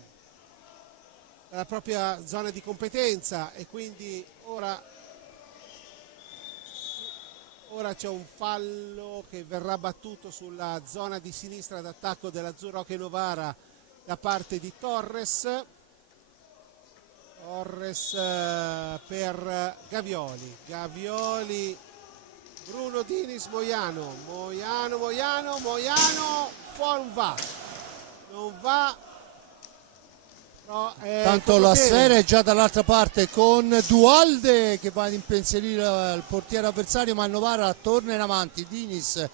zona di competenza e quindi ora c'è un fallo che verrà battuto sulla zona di sinistra d'attacco dell'Azzurra Hockey Novara da parte di Torres per Gavioli, Bruno Dinis, Moiano, non va. Non va. No, Tanto la sfera è già dall'altra parte con Dualde che va ad impensierire il portiere avversario, ma Novara torna in avanti. Diniz,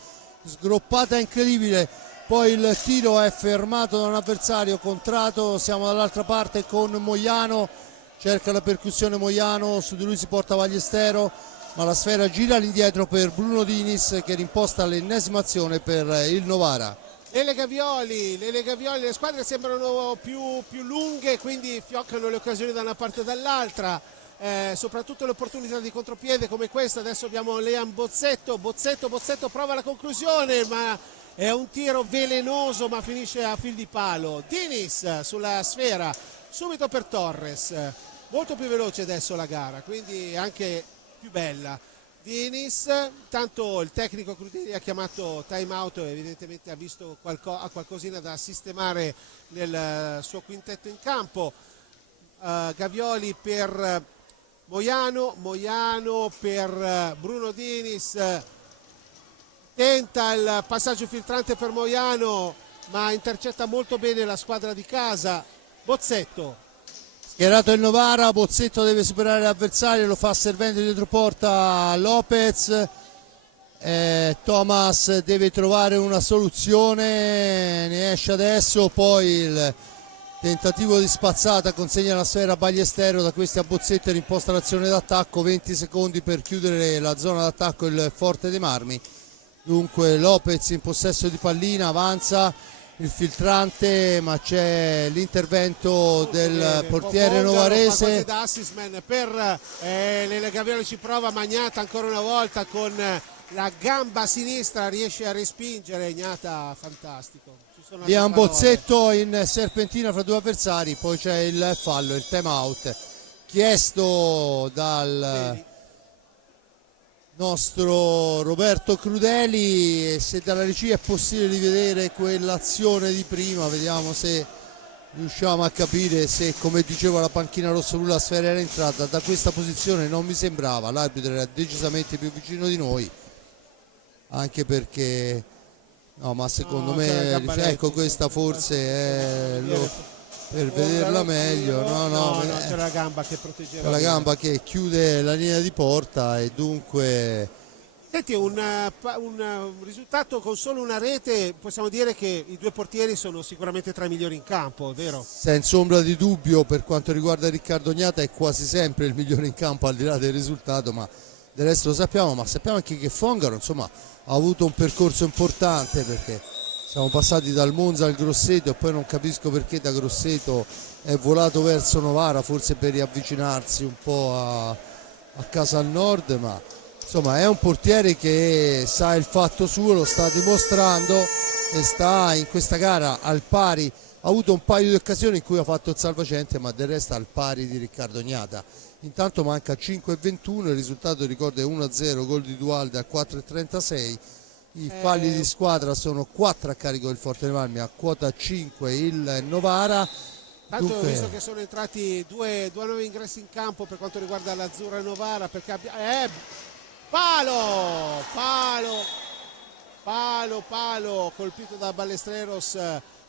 sgroppata incredibile, poi il tiro è fermato da un avversario contrato. Siamo dall'altra parte con Moiano, cerca la percussione Moiano, su di lui si porta Ballestero, ma la sfera gira all'indietro per Bruno Diniz che rimposta l'ennesima azione per il Novara. Le Gavioli, le squadre sembrano più lunghe, quindi fioccano le occasioni da una parte e dall'altra, soprattutto le opportunità di contropiede come questa. Adesso abbiamo Lean Bozzetto prova la conclusione, ma è un tiro velenoso, ma finisce a fil di palo. Diniz sulla sfera, subito per Torres, molto più veloce adesso la gara, quindi anche più bella. Diniz, tanto il tecnico Crudeli ha chiamato time out, evidentemente ha visto qualcosina da sistemare nel suo quintetto in campo. Gavioli per Moiano per Bruno Diniz, tenta il passaggio filtrante per Moiano, ma intercetta molto bene la squadra di casa. Bozzetto. Schierato il Novara, Bozzetto deve superare l'avversario, lo fa servendo dietro porta Lopez. Thomas deve trovare una soluzione, ne esce adesso, poi il tentativo di spazzata consegna la sfera a Ballestero, da questi a Bozzetto rimposta l'azione d'attacco, 20 secondi per chiudere la zona d'attacco il Forte dei Marmi. Dunque Lopez in possesso di pallina, avanza il filtrante, ma c'è l'intervento del portiere novarese. Da assist man per le Gavioli, ci prova Magnata ancora una volta con la gamba sinistra, riesce a respingere Ignata, fantastico. Liam Bozzetto in serpentina fra due avversari, poi c'è il fallo, il time out chiesto dal nostro Roberto Crudeli. E se dalla regia è possibile rivedere quell'azione di prima, vediamo se riusciamo a capire se, come diceva la panchina rossoblu, la sfera era entrata. Da questa posizione non mi sembrava, l'arbitro era decisamente più vicino di noi, anche perché no, ma secondo me ecco, questa forse è per vederla meglio. No, c'è la gamba che proteggeva, la gamba che chiude la linea di porta, e dunque senti, un risultato con solo una rete, possiamo dire che i due portieri sono sicuramente tra i migliori in campo, vero? senza ombra di dubbio. Per quanto riguarda Riccardo Ognata è quasi sempre il migliore in campo, al di là del risultato, ma del resto lo sappiamo. Ma sappiamo anche che Fongaro, insomma, ha avuto un percorso importante, perché siamo passati dal Monza al Grosseto e poi non capisco perché da Grosseto è volato verso Novara, forse per riavvicinarsi un po' a casa al nord, ma insomma è un portiere che sa il fatto suo, lo sta dimostrando e sta in questa gara al pari. Ha avuto un paio di occasioni in cui ha fatto il salvacente, ma del resto al pari di Riccardo Ognata. Intanto manca 5:21, il risultato, ricordo, è 1-0, gol di Dualde a 4:36. I falli di squadra sono 4 a carico del Forte dei Marmi, a quota 5 il Novara. Tanto ho visto che sono entrati due nuovi ingressi in campo per quanto riguarda l'Azzurra Novara, perché palo colpito da Ballesteros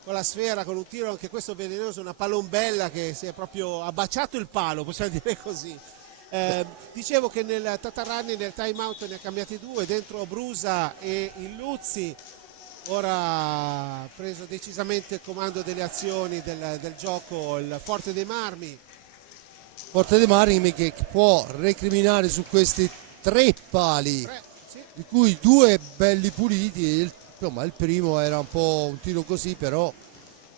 con la sfera, con un tiro anche questo velenoso, una palombella che si è proprio abbaciato il palo, possiamo dire così. Dicevo che nel Tatarani, nel time out, ne ha cambiati due, dentro Brusa e il Luzzi. Ora ha preso decisamente il comando delle azioni del gioco il Forte dei Marmi. Forte dei Marmi che può recriminare su questi 3 pali, Sì. di cui 2 belli puliti. Insomma, il primo era un po' un tiro così, però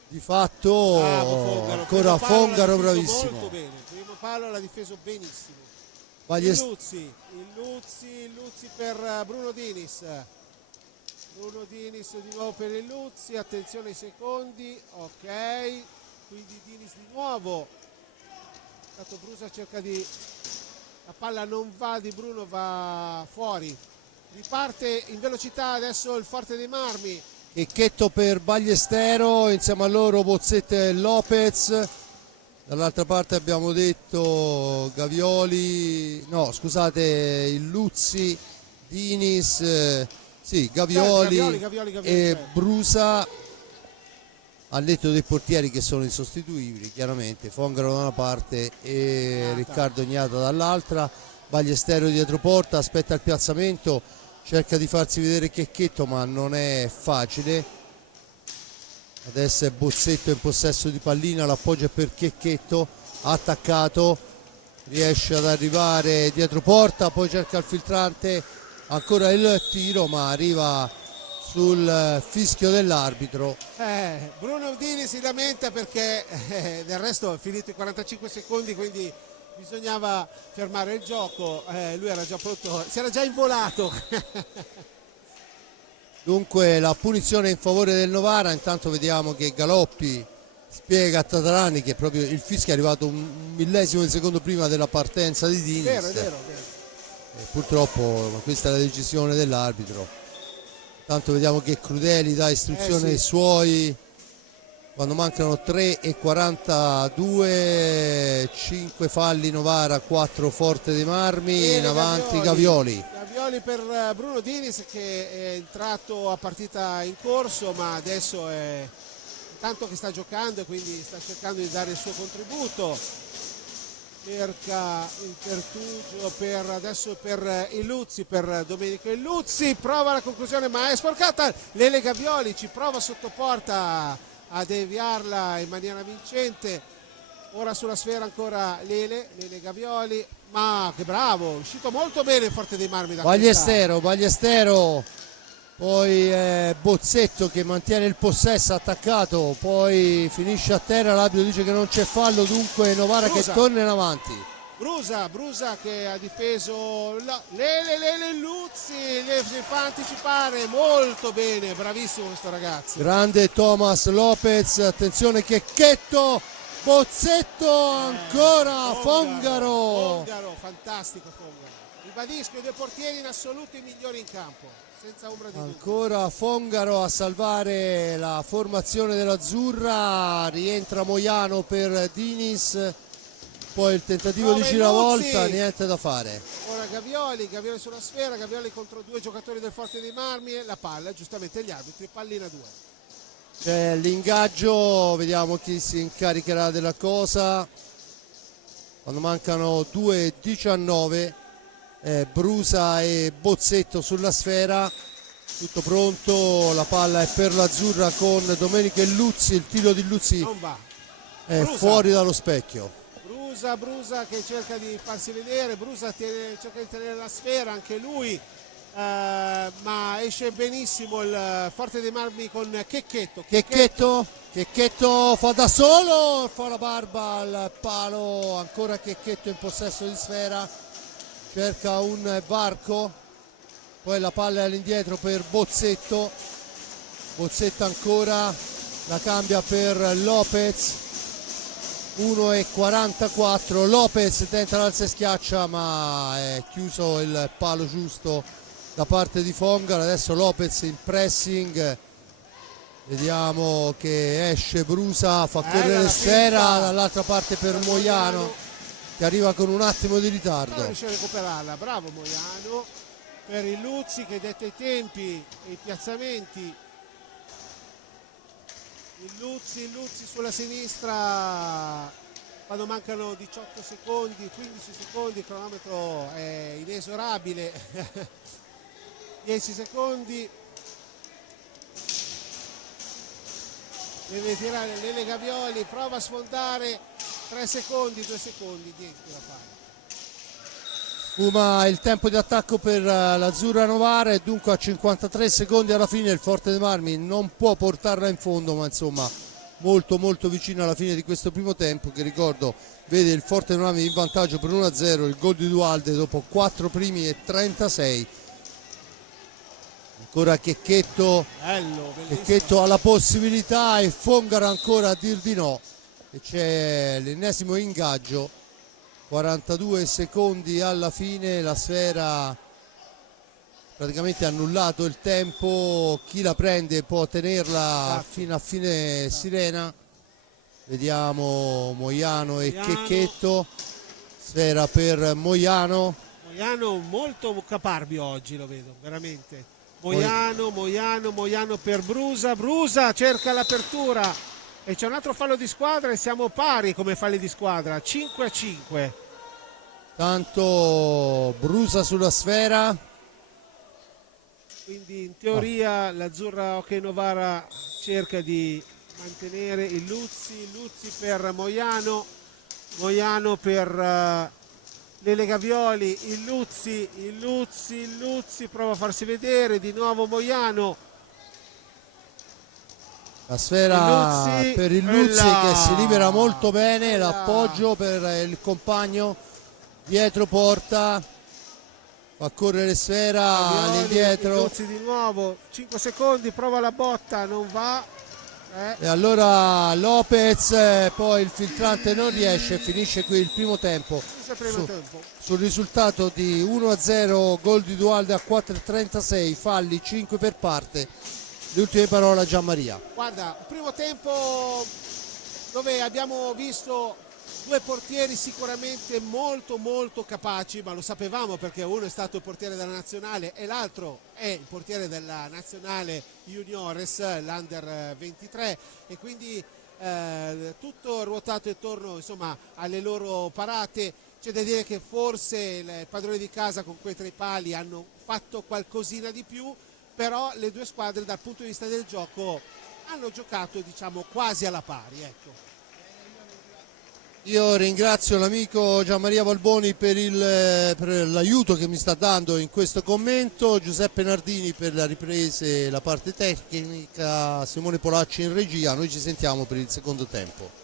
di fatto ancora Fongaro bravissimo. Molto bene, il primo palo l'ha difeso benissimo. Il Luzzi per Bruno Diniz. Bruno Diniz di nuovo per il Luzzi, attenzione ai secondi, ok, quindi Diniz di nuovo. Tanto Brusa cerca la palla non va di Bruno, va fuori. Riparte in velocità adesso il Forte dei Marmi. Checchetto per Ballestero, insieme a loro Bozzetto e Lopez. Dall'altra parte abbiamo detto Gavioli, no scusate, il Luzzi, Diniz, sì, Gavioli e Brusa. al netto dei portieri che sono insostituibili, chiaramente Fongaro da una parte e Riccardo Ignata dall'altra. Ballesteros dietro porta, aspetta il piazzamento, cerca di farsi vedere Checchetto ma non è facile. Adesso è Bozzetto in possesso di pallina, l'appoggio è per Checchetto, attaccato, riesce ad arrivare dietro porta, poi cerca il filtrante, ancora il tiro ma arriva sul fischio dell'arbitro. Bruno Dini si lamenta perché del resto è finito i 45 secondi, quindi bisognava fermare il gioco. Lui era già pronto, si era già involato. Dunque la punizione in favore del Novara. Intanto vediamo che Galoppi spiega a Tatarani che proprio il fischio è arrivato un millesimo di secondo prima della partenza di Diniz. Vero, è vero. Purtroppo questa è la decisione dell'arbitro. Tanto vediamo che Crudeli dà istruzione ai suoi quando mancano 3:42, 5 falli Novara, 4 Forte dei Marmi, in avanti Gavioli. Gavioli per Bruno Diniz che è entrato a partita in corso, ma adesso è intanto che sta giocando e quindi sta cercando di dare il suo contributo. Cerca il pertugio adesso per Illuzzi, per Domenico Illuzzi, prova la conclusione ma è sporcata. Lele Gavioli ci prova sotto porta a deviarla in maniera vincente. Ora sulla sfera ancora Lele Gavioli, ma che bravo, è uscito molto bene il Forte dei Marmi da Ballesteros, poi Bozzetto che mantiene il possesso attaccato, poi finisce a terra, l'arbitro dice che non c'è fallo, dunque Novara Brusa. che torna in avanti. Brusa che ha difeso Lele Illuzzi, gli fa anticipare molto bene, bravissimo questo ragazzo. Grande Thomas Lopez, attenzione Checchetto, Bozzetto ancora, Fongaro. Fantastico Fongaro. Ribadisco, i due portieri in assoluto i migliori in campo, senza ombra di dubbio. Ancora Fongaro a salvare la formazione dell'Azzurra, rientra Moiano per Diniz, poi il tentativo di giravolta, niente da fare. Ora Gavioli sulla sfera, Gavioli contro due giocatori del Forte dei Marmi, la palla, giustamente gli arbitri, pallina 2. C'è l'ingaggio, vediamo chi si incaricherà della cosa. Quando mancano 2:19, Brusa e Bozzetto sulla sfera, tutto pronto, la palla è per l'Azzurra con Domenico Illuzzi, il tiro di Illuzzi Non va. è Brusa. fuori dallo specchio. Brusa che cerca di farsi vedere, Brusa cerca di tenere la sfera anche lui, ma esce benissimo il Forte dei Marmi con Checchetto Checchetto fa da solo, fa la barba al palo, ancora Checchetto in possesso di sfera, cerca un varco, poi la palla è all'indietro per Bozzetto ancora, la cambia per Lopez, 1:44, Lopez tenta l'alza e schiaccia ma è chiuso il palo giusto da parte di Fongaro. Adesso Lopez in pressing, vediamo che esce Brusa, fa correre sfera dall'altra parte per Moiano che arriva con un attimo di ritardo. Non riesce a recuperarla, bravo Moiano, per Illuzzi che detta i tempi e i piazzamenti. Illuzzi sulla sinistra quando mancano 18 secondi, 15 secondi, il cronometro è inesorabile. 10 secondi, deve tirare Lele Gavioli, prova a sfondare, 3 secondi, 2 secondi, niente da fare. Sfuma il tempo di attacco per l'Azzurra Novara e dunque a 53 secondi alla fine il Forte dei Marmi non può portarla in fondo, ma insomma molto vicino alla fine di questo primo tempo, che ricordo vede il Forte dei Marmi in vantaggio per 1-0, il gol di Dualde dopo 4 primi e 36. Ancora Checchetto ha la possibilità e Fongaro ancora a dir di no, e c'è l'ennesimo ingaggio, 42 secondi alla fine, la sfera praticamente ha annullato il tempo, chi la prende può tenerla fino a fine sirena. Vediamo Moiano e Checchetto, sfera per Moiano molto caparbio oggi, lo vedo veramente. Moiano per Brusa cerca l'apertura, E c'è un altro fallo di squadra e siamo pari come falli di squadra, 5-5. Tanto Brusa sulla sfera. Quindi in teoria l'Azzurra Hockey Novara cerca di mantenere il Luzzi per Moiano per Lele Gavioli, il Luzzi prova a farsi vedere, di nuovo Moiano. La sfera Luzzi, per il Luzzi là, che si libera molto bene, là. l'appoggio per il compagno dietro porta, fa correre sfera Gavioli, all'indietro Luzzi di nuovo, 5 secondi, prova la botta, non va. e allora Lopez, poi il filtrante non riesce, finisce qui il primo tempo sul risultato di 1-0, gol di Dualde a 4,36, falli 5 per parte. Le ultime parole a Gianmaria. Guarda, primo tempo dove abbiamo visto due portieri sicuramente molto capaci, ma lo sapevamo perché uno è stato il portiere della nazionale e l'altro è il portiere della nazionale juniores, l'Under 23, e quindi tutto ruotato attorno, insomma, alle loro parate. C'è da dire che forse il padrone di casa con quei tre pali hanno fatto qualcosina di più, però le due squadre dal punto di vista del gioco hanno giocato, diciamo, quasi alla pari, ecco. Io ringrazio l'amico Gianmaria Balboni per l'aiuto che mi sta dando in questo commento, Giuseppe Nardini per la ripresa e la parte tecnica, Simone Polacci in regia. Noi ci sentiamo per il secondo tempo.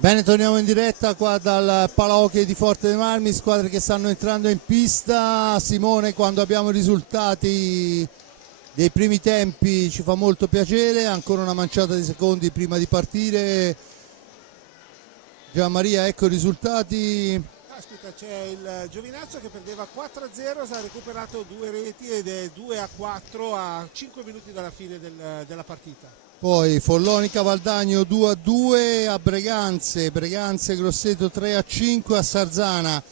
Bene, torniamo in diretta qua dal Palahockey di Forte dei Marmi, squadre che stanno entrando in pista. Simone, quando abbiamo i risultati dei primi tempi ci fa molto piacere, ancora una manciata di secondi prima di partire. Gianmaria, ecco i risultati. Caspita, c'è il Giovinazzo che perdeva 4-0, ha recuperato 2 reti ed è 2-4 a 5 minuti dalla fine della partita. Poi Follonica Valdagno 2-2 a Breganze Grosseto 3-5 a Sarzana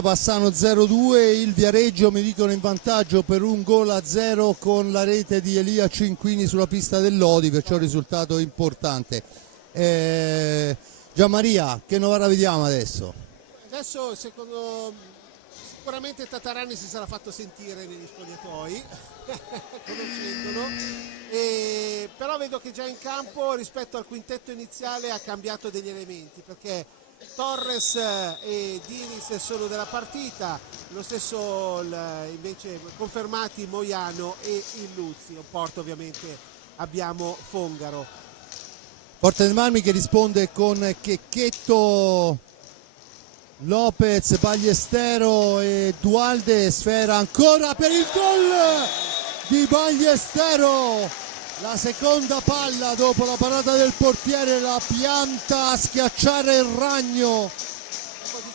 Bassano 0-2, il Viareggio mi dicono in vantaggio per 1-0 con la rete di Elia Cinquini sulla pista del Lodi, perciò risultato importante. Gianmaria, che Novara vediamo adesso? Adesso sicuramente Tatarani si sarà fatto sentire negli spogliatoi, conoscendolo, però vedo che già in campo rispetto al quintetto iniziale ha cambiato degli elementi, perché Torres e Dinis sono della partita, lo stesso invece confermati Moiano e Illuzzi. Porto ovviamente abbiamo Fongaro. Forte dei Marmi che risponde con Checchetto, Lopez, Ballestero e Dualde. Sfera ancora per il gol di Ballestero, la seconda palla dopo la parata del portiere, la pianta a schiacciare il ragno.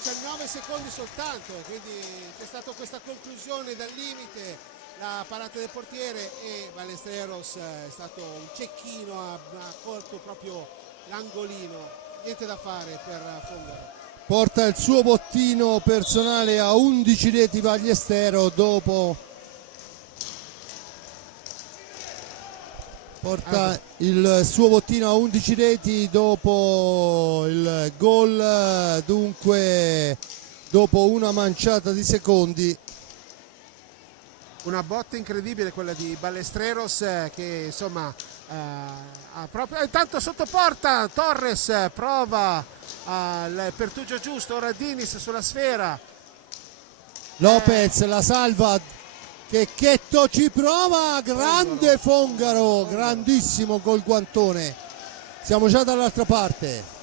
19 secondi soltanto, quindi c'è stata questa conclusione dal limite, la parata del portiere, e Ballesteros è stato un cecchino, ha colto proprio l'angolino, niente da fare per Fongaro. Porta il suo bottino personale a 11 reti Ballestero dopo il suo bottino a 11 reti dopo il gol, dunque dopo una manciata di secondi. Una botta incredibile quella di Ballesteros, che insomma ha proprio, intanto sotto porta Torres prova al pertugio giusto, ora Dinis sulla sfera, Lopez la salva, Checchetto ci prova, grande Fongaro, grandissimo col guantone. Siamo già dall'altra parte.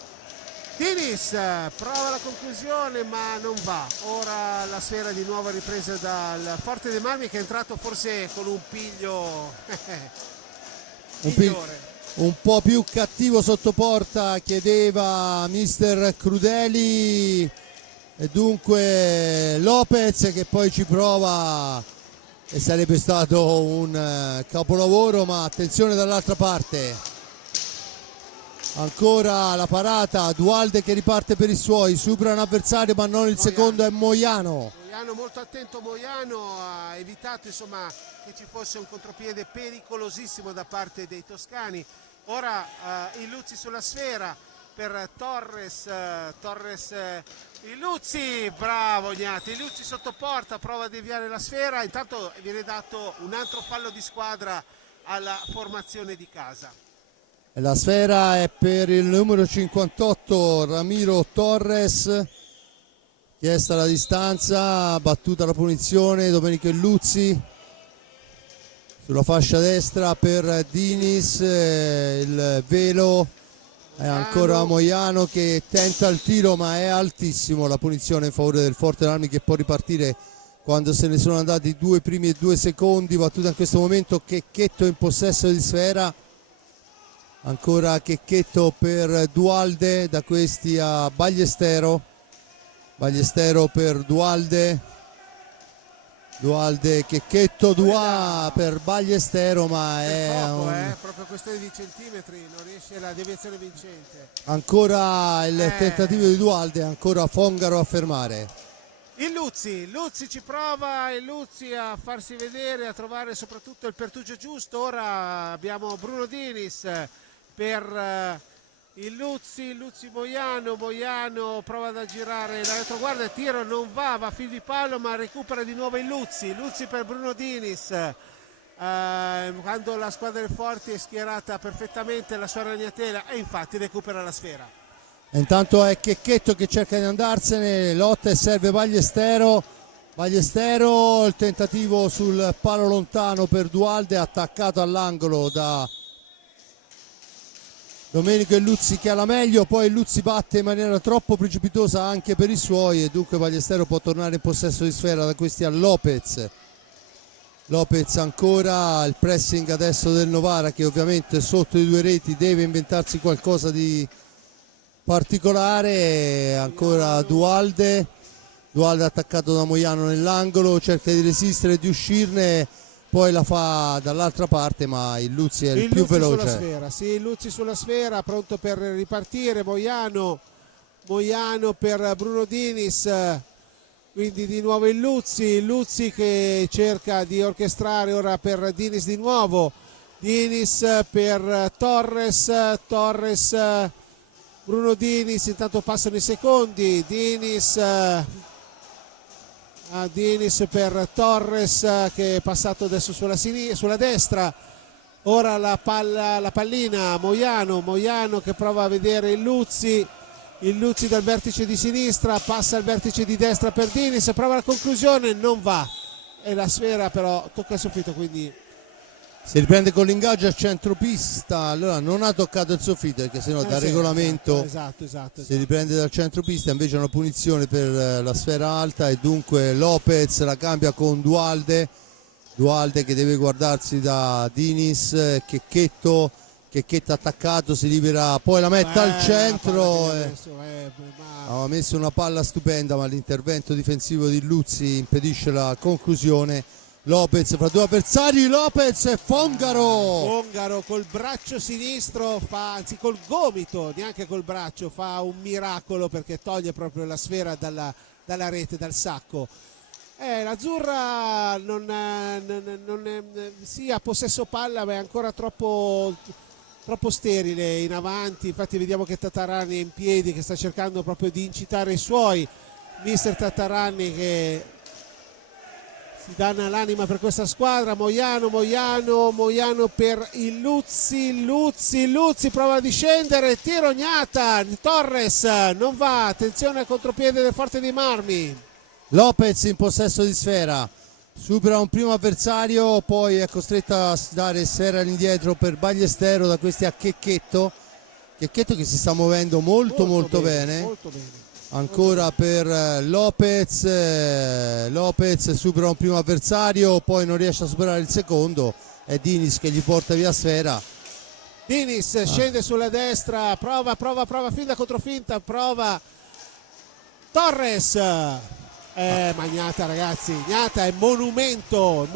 Dinis prova la conclusione ma non va, ora la sfera di nuovo ripresa dal Forte dei Marmi, che è entrato forse con un piglio migliore. Un po' più cattivo sotto porta chiedeva mister Crudeli, e dunque Lopez che poi ci prova e sarebbe stato un capolavoro, ma attenzione dall'altra parte, ancora la parata, Dualde che riparte per i suoi, supera un avversario ma non il secondo, è Moiano Molto attento. Moiano ha evitato insomma che ci fosse un contropiede pericolosissimo da parte dei toscani. Ora Illuzzi sulla sfera per Torres, Illuzzi, bravo Gnati, Illuzzi sotto porta, prova a deviare la sfera, intanto viene dato un altro fallo di squadra alla formazione di casa. La sfera è per il numero 58 Ramiro Torres, chiesta la distanza, battuta la punizione, Domenico Illuzzi sulla fascia destra per Dinis, il velo è ancora Moiano che tenta il tiro ma è altissimo, la punizione in favore del Forte dei Marmi che può ripartire quando se ne sono andati i due primi e 2 secondi. Battuta in questo momento Checchetto in possesso di sfera, ancora Checchetto per Dualde, da questi a Ballestero per Dualde, Checchetto per Ballestero, ma è proprio questione di centimetri, non riesce la deviazione vincente. ancora il tentativo di Dualde, ancora Fongaro a fermare. Illuzzi ci prova, Illuzzi a farsi vedere, a trovare soprattutto il pertugio giusto. Ora abbiamo Bruno Dinis per Illuzzi, Moiano prova ad aggirare la retroguardia, tiro non va a fil di palo ma recupera di nuovo Illuzzi per Bruno Dinis, quando la squadra del Forti è schierata perfettamente la sua ragnatela, e infatti recupera la sfera. Intanto è Checchetto che cerca di andarsene, lotta e serve Ballestero, il tentativo sul palo lontano per Dualde, attaccato all'angolo da Domenico Illuzzi che ha la meglio, poi Illuzzi batte in maniera troppo precipitosa anche per i suoi e dunque Ballestero può tornare in possesso di sfera da questi a Lopez. Lopez ancora, il pressing adesso del Novara che ovviamente sotto i 2 reti deve inventarsi qualcosa di particolare. Ancora Dualde attaccato da Moiano nell'angolo, cerca di resistere e di uscirne, poi la fa dall'altra parte, ma Illuzzi è il più veloce. Sulla sfera, sì, Illuzzi sulla sfera, pronto per ripartire. Moiano per Bruno Dinis, quindi di nuovo Illuzzi che cerca di orchestrare ora per Dinis di nuovo. Dinis per Torres, Bruno Dinis, intanto passano i secondi. Dinis per Torres che è passato adesso sulla destra. Ora la pallina Moiano che prova a vedere Illuzzi dal vertice di sinistra, passa al vertice di destra per Dinis, prova la conclusione, non va, e la sfera però tocca il soffitto, quindi si riprende con l'ingaggio a centropista. Allora non ha toccato il soffitto perché sennò dal regolamento esatto. si riprende dal centropista, invece è una punizione per la sfera alta e dunque Lopez la cambia con Dualde che deve guardarsi da Dinis. Checchetto attaccato, si libera, poi la mette al centro. Aveva messo una palla stupenda, ma l'intervento difensivo di Illuzzi impedisce la conclusione. Lopez fra 2 avversari, Lopez e Fongaro col braccio sinistro anzi col gomito, neanche col braccio, fa un miracolo perché toglie proprio la sfera dalla rete, dal sacco. L'Azzurra non ha possesso palla, ma è ancora troppo sterile in avanti. Infatti vediamo che Tatarani è in piedi, che sta cercando proprio di incitare i suoi. Mister Tatarani che si danna l'anima per questa squadra. Moiano per Illuzzi prova a discendere, tiro Gnata, Torres non va, attenzione al contropiede del Forte dei Marmi. Lopez in possesso di sfera, supera un primo avversario, poi è costretto a dare sfera all'indietro per Ballestero da questi a Checchetto che si sta muovendo molto bene. Ancora per Lopez supera un primo avversario, poi non riesce a superare il secondo, è Dinis che gli porta via sfera. Dinis scende sulla destra, prova finta controfinta, prova Torres, ma Gnata, ragazzi, Gnata è monumento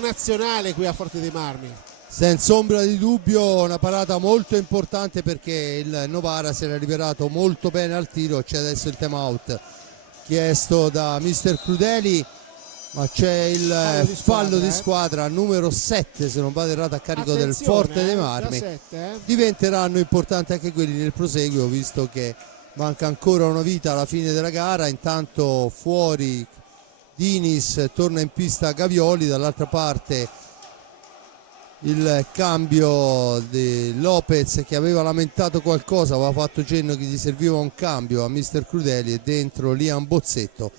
nazionale qui a Forte dei Marmi. Senza ombra di dubbio una parata molto importante perché il Novara si era liberato molto bene al tiro. C'è adesso il time out chiesto da mister Crudeli, ma c'è il fallo di squadra numero 7 se non vado errato a carico del Forte dei Marmi. Diventeranno importanti anche quelli nel proseguo, visto che manca ancora una vita alla fine della gara. Intanto fuori Dinis, torna in pista Gavioli, dall'altra parte il cambio di Lopez che aveva lamentato qualcosa, aveva fatto cenno che gli serviva un cambio a mister Crudeli, e dentro Liam Bozzetto.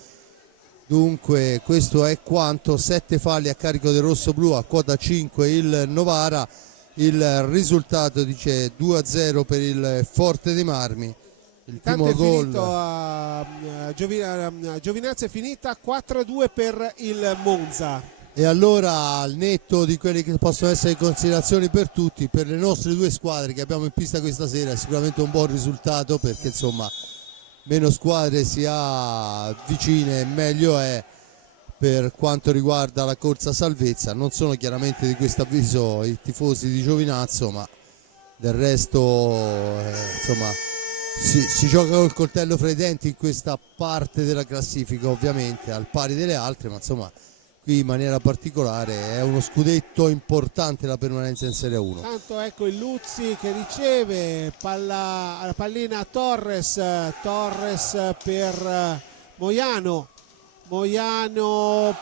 Dunque questo è quanto, 7 falli a carico del rosso-blu, a quota 5 il Novara. Il risultato dice 2-0 per il Forte dei Marmi. Il primo gol Giovinazzo è finita 4-2 per il Monza. E allora, al netto di quelle che possono essere considerazioni per tutti, per le nostre 2 squadre che abbiamo in pista questa sera è sicuramente un buon risultato, perché insomma meno squadre si ha vicine meglio è per quanto riguarda la corsa salvezza. Non sono chiaramente di questo avviso i tifosi di Giovinazzo, ma del resto insomma si gioca col coltello fra i denti in questa parte della classifica, ovviamente al pari delle altre, ma insomma qui in maniera particolare è uno scudetto importante la permanenza in Serie 1. Tanto ecco il Luzzi che riceve pallina a Torres per Moiano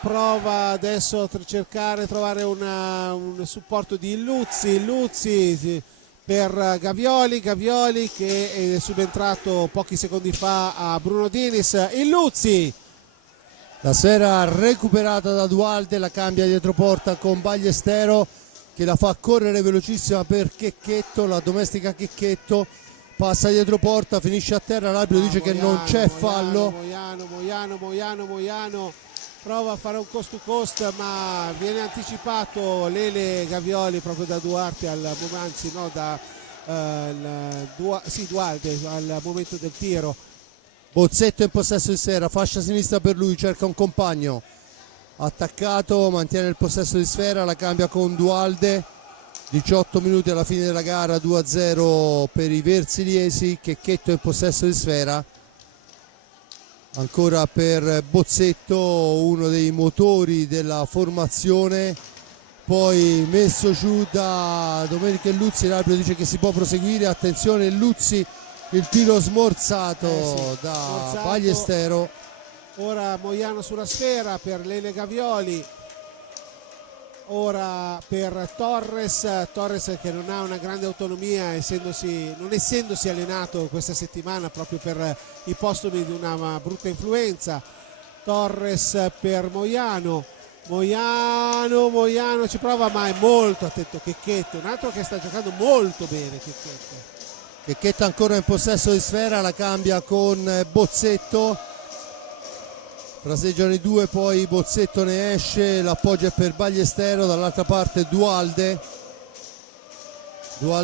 prova adesso a trovare un supporto di Illuzzi per Gavioli che è subentrato pochi secondi fa a Bruno Dinis. Illuzzi, la sfera recuperata da Dualde, la cambia dietro porta con Ballestero, che la fa correre velocissima per Checchetto, la domestica Checchetto, passa dietro porta, finisce a terra, l'arbitro dice che non c'è fallo. Moiano prova a fare un coast to coast, ma viene anticipato Lele Gavioli proprio da Duarte Dualde al momento del tiro. Bozzetto in possesso di sfera, fascia sinistra per lui, cerca un compagno, attaccato, mantiene il possesso di sfera, la cambia con Dualde. 18 minuti alla fine della gara, 2-0 per i versiliesi. Checchetto in possesso di sfera, ancora per Bozzetto, uno dei motori della formazione, poi messo giù da Domenico Illuzzi, l'arbitro dice che si può proseguire. Attenzione Illuzzi, il tiro smorzato da Ballestero. Ora Moiano sulla sfera per Lele Gavioli, ora per Torres che non ha una grande autonomia non essendosi allenato questa settimana proprio per i postumi di una brutta influenza. Torres per Moiano ci prova, ma è molto attento Checchetto, un altro che sta giocando molto bene. Checchetto ancora in possesso di sfera, la cambia con Bozzetto, fraseggiano i due, poi Bozzetto ne esce, l'appoggio è per Ballestero, dall'altra parte Dualde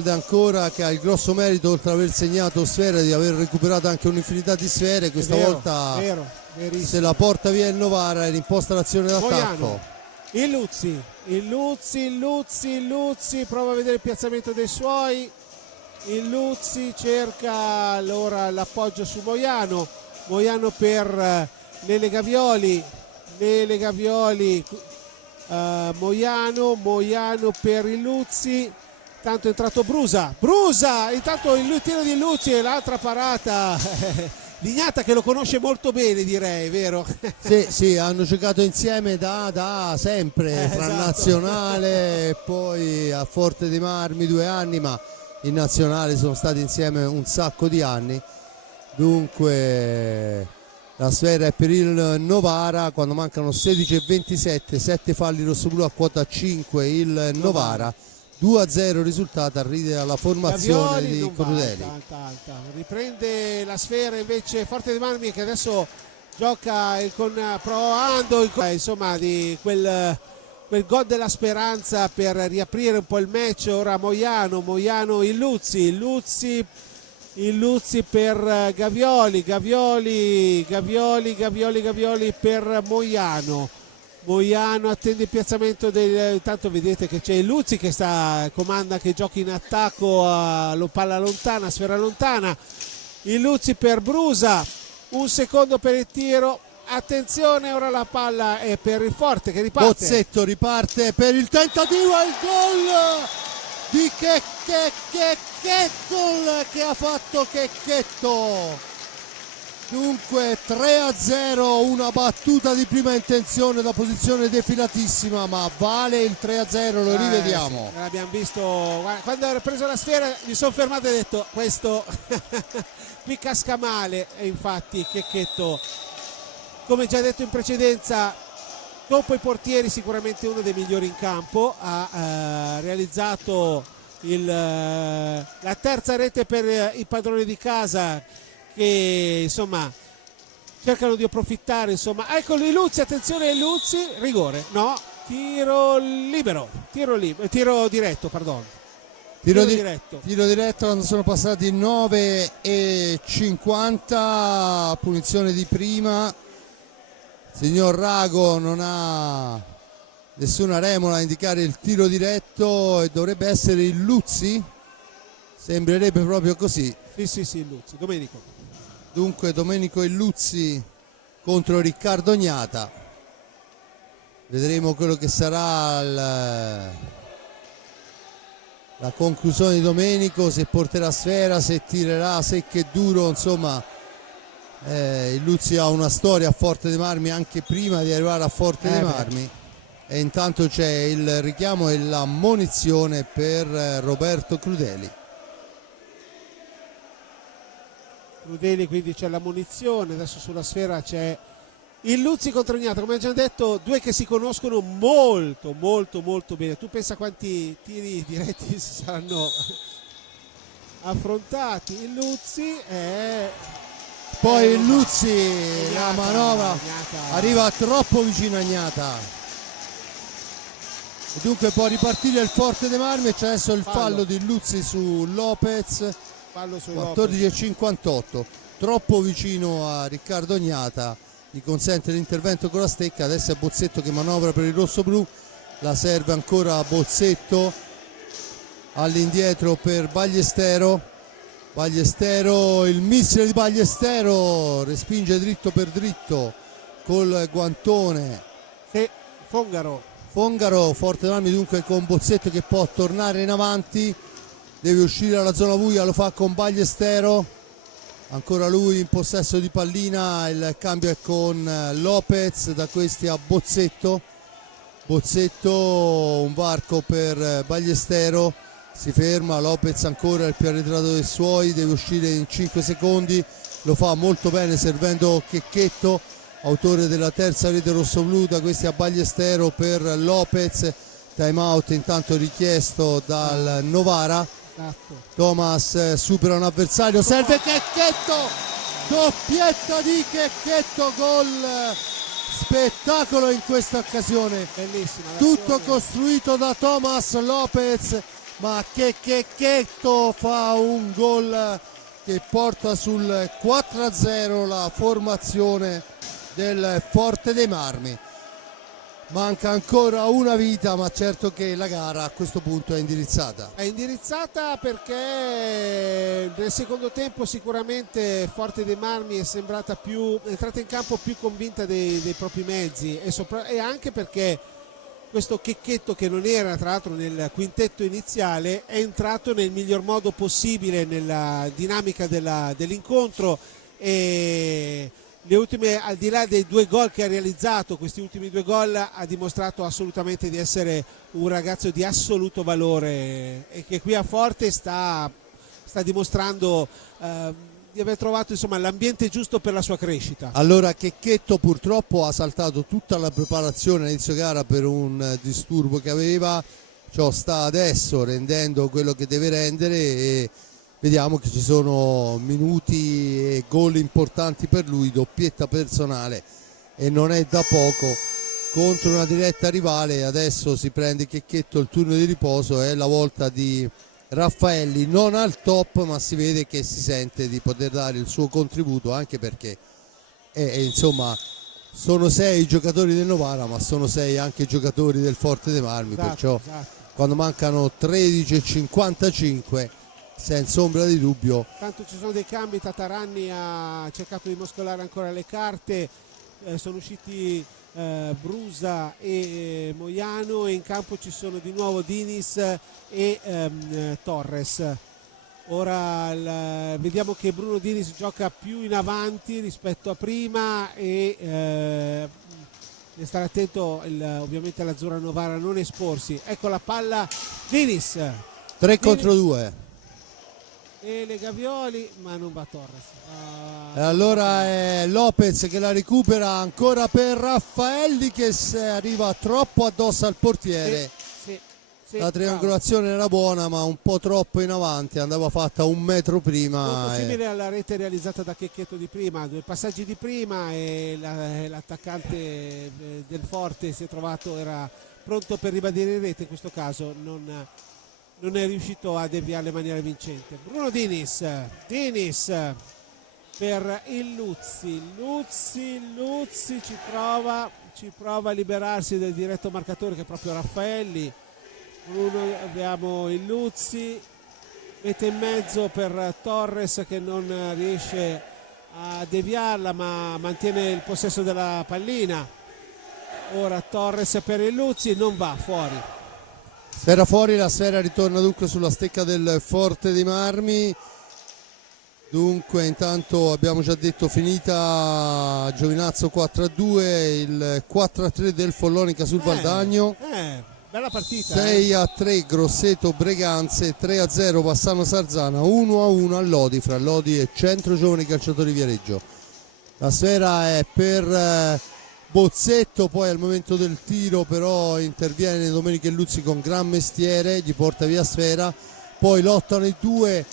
ancora, che ha il grosso merito, oltre ad aver segnato sfere, di aver recuperato anche un'infinità di sfere. Questa volta se la porta via il Novara e rimposta l'azione d'attacco. Illuzzi prova a vedere il piazzamento dei suoi. Illuzzi cerca allora l'appoggio su Moiano per Lele Gavioli, Moiano per Illuzzi. Tanto è entrato Brusa, intanto il tiro di Illuzzi e l'altra parata Lignata, che lo conosce molto bene, direi, vero? Sì, hanno giocato insieme da sempre, fra esatto. nazionale e poi a Forte dei Marmi 2 anni, ma in nazionale sono stati insieme un sacco di anni. Dunque la sfera è per il Novara quando mancano 16:27, 7 falli rossoblu a quota 5 il Novara. 2-0 risultato, arriva alla formazione Gavioli, di Crudeli. Alta. Riprende la sfera invece Forte dei Marmi, che adesso gioca provando insomma di quel gol della speranza per riaprire un po' il match. Ora Moiano Illuzzi per Gavioli per Moiano attende il piazzamento intanto vedete che c'è Illuzzi che comanda, che gioca in attacco, palla lontana, sfera lontana. Illuzzi per Brusa, un secondo per il tiro, attenzione, ora la palla è per il Forte che riparte. Bozzetto riparte per il tentativo e il gol di Checchetto che ha fatto Checchetto. Dunque 3-0, una battuta di prima intenzione da posizione defilatissima, ma vale il 3-0, lo rivediamo. Sì, l'abbiamo visto quando ha preso la sfera, mi sono fermato e ho detto questo qui casca male, e infatti Checchetto, come già detto in precedenza, dopo i portieri sicuramente uno dei migliori in campo, ha realizzato la terza rete per i padroni di casa, che insomma cercano di approfittare, insomma. Eccolo Illuzzi, attenzione Illuzzi, rigore, no, tiro diretto quando sono passati 9:50, punizione di prima. Signor Rago non ha nessuna remora a indicare il tiro diretto e dovrebbe essere Illuzzi, sembrerebbe proprio così. Sì, Illuzzi, Domenico. Dunque Domenico Illuzzi contro Riccardo Gnata. Vedremo quello che sarà la conclusione di Domenico, se porterà sfera, se tirerà secco e duro, insomma. Illuzzi ha una storia a Forte dei Marmi anche prima di arrivare a Forte dei Marmi, e intanto c'è il richiamo e l'ammonizione per Roberto Crudeli, quindi c'è la munizione. Adesso sulla sfera c'è Il Luzzi contro Ignata, come ho già detto, due che si conoscono molto molto molto bene. Tu pensa quanti tiri diretti si saranno affrontati. Il Luzzi è... Poi il Luzzi, la Ignata, manovra Ignata. arriva troppo vicino a Ignata. E dunque può ripartire il Forte dei Marmi e c'è adesso il fallo di Luzzi su Lopez. Fallo su Lopez. 14,58, troppo vicino a Riccardo Ignata, gli consente l'intervento con la stecca. Adesso è Bozzetto che manovra per il rosso-blu, la serve ancora a Bozzetto, all'indietro per Ballestero. Ballestero, il missile di Ballestero, respinge dritto per dritto col guantone. Sì, Fongaro. Fongaro, Forte dei Marmi dunque con Bozzetto che può tornare in avanti, deve uscire dalla zona buia, lo fa con Ballestero, ancora lui in possesso di pallina, il cambio è con Lopez, da questi a Bozzetto. Bozzetto, un varco per Ballestero, si ferma, Lopez ancora il più arretrato dei suoi, deve uscire in 5 secondi, lo fa molto bene servendo Checchetto, autore della terza rete rosso-blu, da questi a Ballestero per Lopez. Time out intanto richiesto dal Novara. Esatto. Thomas supera un avversario, serve Checchetto, doppietta di Checchetto, gol, spettacolo in questa occasione, Bellissima tutto l'azione. costruito da Thomas Lopez, ma Checchetto fa un gol che porta sul 4-0 la formazione del Forte dei Marmi. Manca ancora una vita, ma certo che la gara a questo punto è indirizzata. È indirizzata perché nel secondo tempo sicuramente Forte dei Marmi è entrata in campo più convinta dei propri mezzi e anche perché questo Checchetto, che non era tra l'altro nel quintetto iniziale, è entrato nel miglior modo possibile nella dinamica dell'incontro, e le ultime, al di là dei 2 gol che ha realizzato, questi ultimi 2 gol, ha dimostrato assolutamente di essere un ragazzo di assoluto valore e che qui a Forte sta dimostrando di aver trovato insomma l'ambiente giusto per la sua crescita. Allora Checchetto purtroppo ha saltato tutta la preparazione all'inizio gara per un disturbo che aveva, ciò sta adesso rendendo quello che deve rendere e vediamo che ci sono minuti e gol importanti per lui, doppietta personale e non è da poco contro una diretta rivale. Adesso si prende Checchetto il turno di riposo, è la volta di Raffaelli, non al top, ma si vede che si sente di poter dare il suo contributo, anche perché insomma sono 6 giocatori del Novara, ma sono 6 anche giocatori del Forte dei Marmi, perciò quando mancano 13:55 senza ombra di dubbio. Tanto ci sono dei cambi, Tataranni ha cercato di muscolare ancora le carte, sono usciti Brusa e Moiano, e in campo ci sono di nuovo Dinis e Torres. Ora vediamo che Bruno Dinis gioca più in avanti rispetto a prima e deve stare attento ovviamente all'Azzurra Novara a non esporsi. Ecco la palla, Dinis 3 contro 2 e le Gavioli, ma non va Torres. e allora è Lopez che la recupera ancora per Raffaelli, che arriva troppo addosso al portiere. Sì, La triangolazione era buona, ma un po' troppo in avanti, andava fatta un metro prima. Molto simile alla rete realizzata da Checchetto di prima, 2 passaggi di prima e l'attaccante del Forte si è trovato, era pronto per ribadire in rete, in questo caso non è riuscito a deviare in maniera vincente. Bruno Dinis per il Luzzi ci prova a liberarsi del diretto marcatore che è proprio Raffaelli. Abbiamo il Luzzi, mette in mezzo per Torres che non riesce a deviarla ma mantiene il possesso della pallina. Ora Torres per il Luzzi, non va fuori. Sfera fuori, la sfera ritorna dunque sulla stecca del Forte dei Marmi. Dunque intanto abbiamo già detto finita Giovinazzo 4-2, il 4-3 del Follonica sul Valdagno. Bella partita. 6-3 Grosseto Breganze, 3-0 Bassano Sarzana, 1-1 a Lodi fra Lodi e Centro Giovani Calciatori Viareggio. La sfera è per Bozzetto, poi al momento del tiro però interviene Domenico Luzzi con gran mestiere, gli porta via sfera, poi lottano i due,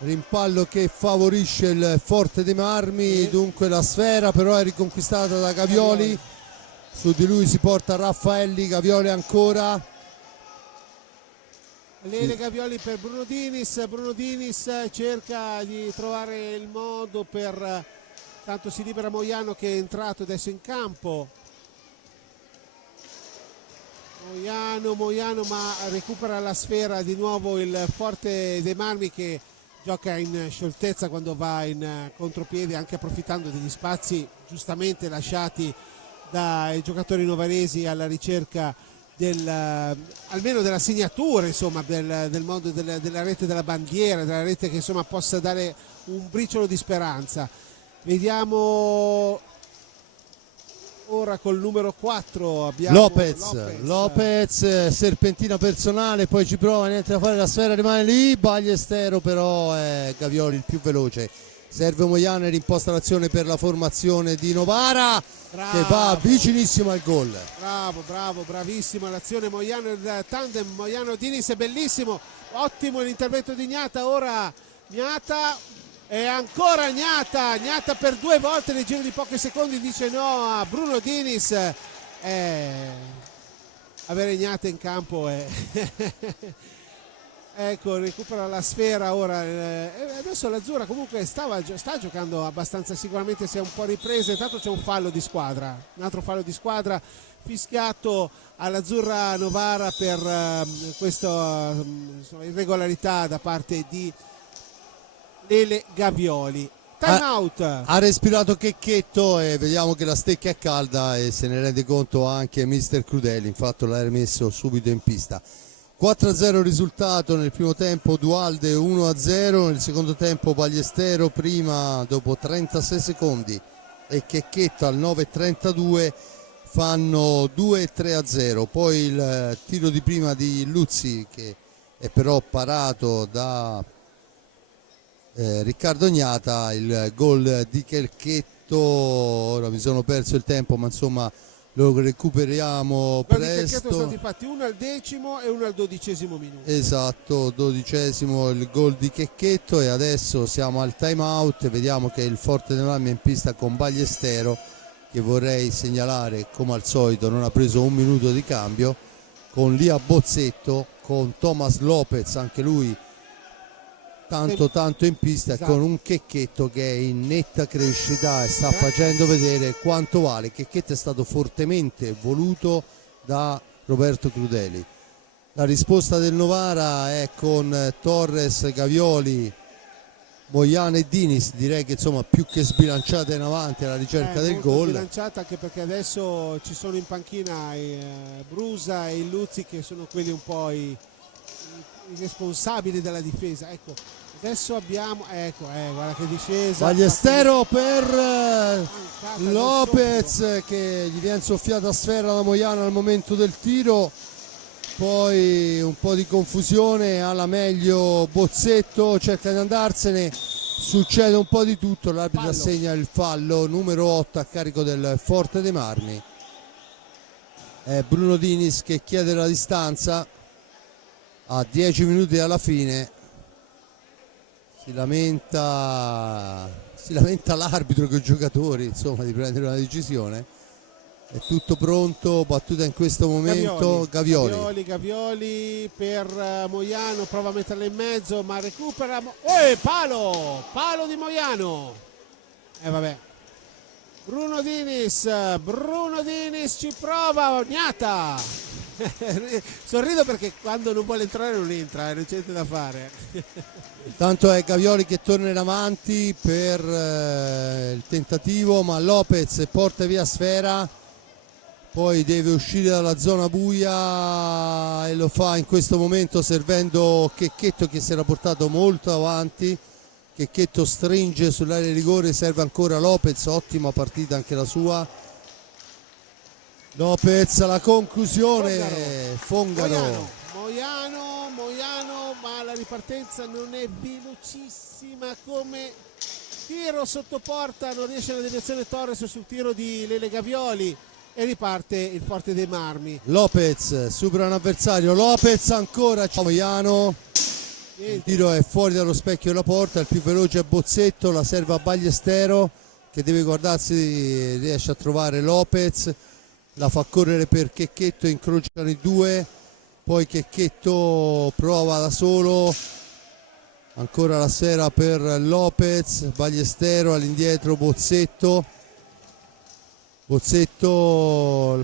rimpallo che favorisce il Forte dei Marmi, dunque la sfera però è riconquistata da Gavioli, su di lui si porta Raffaelli, Gavioli ancora. Lele Gavioli per Bruno Dinis cerca di trovare il modo per, tanto si libera Moiano che è entrato adesso in campo. Moiano ma recupera la sfera di nuovo il Forte dei Marmi, che gioca in scioltezza quando va in contropiede, anche approfittando degli spazi giustamente lasciati dai giocatori novaresi alla ricerca almeno della segnatura, insomma, del mondo della rete della bandiera, della rete che insomma possa dare un briciolo di speranza. Vediamo ora col numero 4 abbiamo Lopez, serpentina personale, poi ci prova, niente da fare, la sfera rimane lì, Ballestero però è Gavioli il più veloce, serve Moiano e rimposta l'azione per la formazione di Novara. Bravo, che va vicinissimo al gol. Bravissima l'azione Moiano, il tandem Moiano-Dinis è bellissimo, ottimo l'intervento di Gnata, ora Gnata e ancora Gnata per 2 volte nel giro di pochi secondi dice no a Bruno Dinis. Avere Gnata in campo è ecco, recupera la sfera ora, adesso l'Azzurra comunque sta giocando abbastanza, sicuramente si è un po' ripresa, intanto c'è un fallo di squadra, un altro fallo di squadra fischiato all'Azzurra Novara per questa irregolarità da parte di Lele Gavioli. Time out. Ha respirato Checchetto e vediamo che la stecca è calda e se ne rende conto anche mister Crudeli, infatti l'ha rimesso subito in pista. 4-0 risultato nel primo tempo, Dualde 1-0, nel secondo tempo Ballestero prima dopo 36 secondi e Checchetto al 9.32 fanno 2-3-0, poi il tiro di prima di Luzzi che è però parato da Riccardo Gnata, il gol di Checchetto, ora mi sono perso il tempo ma insomma lo recuperiamo presto. Sono stati fatti uno al 10° e uno al 12° minuto. Esatto, 12° il gol di Checchetto e adesso siamo al time out, vediamo che il Forte dei Marmi è in pista con Ballestero, che vorrei segnalare come al solito non ha preso un minuto di cambio, con Lia Bozzetto, con Thomas Lopez anche lui tanto in pista, esatto. Con un Checchetto che è in netta crescita e sta facendo vedere quanto vale. Checchetto è stato fortemente voluto da Roberto Crudeli. La risposta del Novara è con Torres, Gavioli, Moiano e Dinis, direi che insomma più che sbilanciata in avanti alla ricerca del gol. Sbilanciata anche perché adesso ci sono in panchina Brusa e Luzzi che sono quelli un po' i responsabili della difesa. Ecco, adesso abbiamo guarda che discesa. Ballestero per Lopez che gli viene soffiata a sfera da Moiano al momento del tiro, poi un po' di confusione, alla meglio Bozzetto, cerca di andarsene, succede un po' di tutto, l'arbitro assegna il fallo numero 8 a carico del Forte dei Marmi. È Bruno Dinis che chiede la distanza a 10 minuti dalla fine, si lamenta l'arbitro con i giocatori insomma di prendere una decisione. È tutto pronto, battuta in questo momento Gavioli per Moiano, prova a metterla in mezzo ma recupera palo di Moiano, vabbè. Bruno Dinis ci prova, Gnata. Sorrido perché quando non vuole entrare non entra, non c'è niente da fare. Intanto è Gavioli che torna in avanti per il tentativo, ma Lopez porta via sfera, poi deve uscire dalla zona buia e lo fa in questo momento servendo Checchetto che si era portato molto avanti. Checchetto stringe sull'area di rigore, serve ancora Lopez, ottima partita anche la sua. Lopez alla conclusione, Fongaro. Moiano, ma la ripartenza non è velocissima come tiro sotto porta, non riesce la deviazione Torres sul tiro di Lele Gavioli e riparte il Forte dei Marmi. Lopez supera un avversario, Lopez ancora, Moiano, il tiro è fuori dallo specchio della porta, il più veloce è Bozzetto, la serve a Ballestero che deve guardarsi, riesce a trovare Lopez, la fa correre per Checchetto, incrociano i due, poi Checchetto prova da solo, ancora la sfera per Lopez, Ballestero all'indietro, Bozzetto,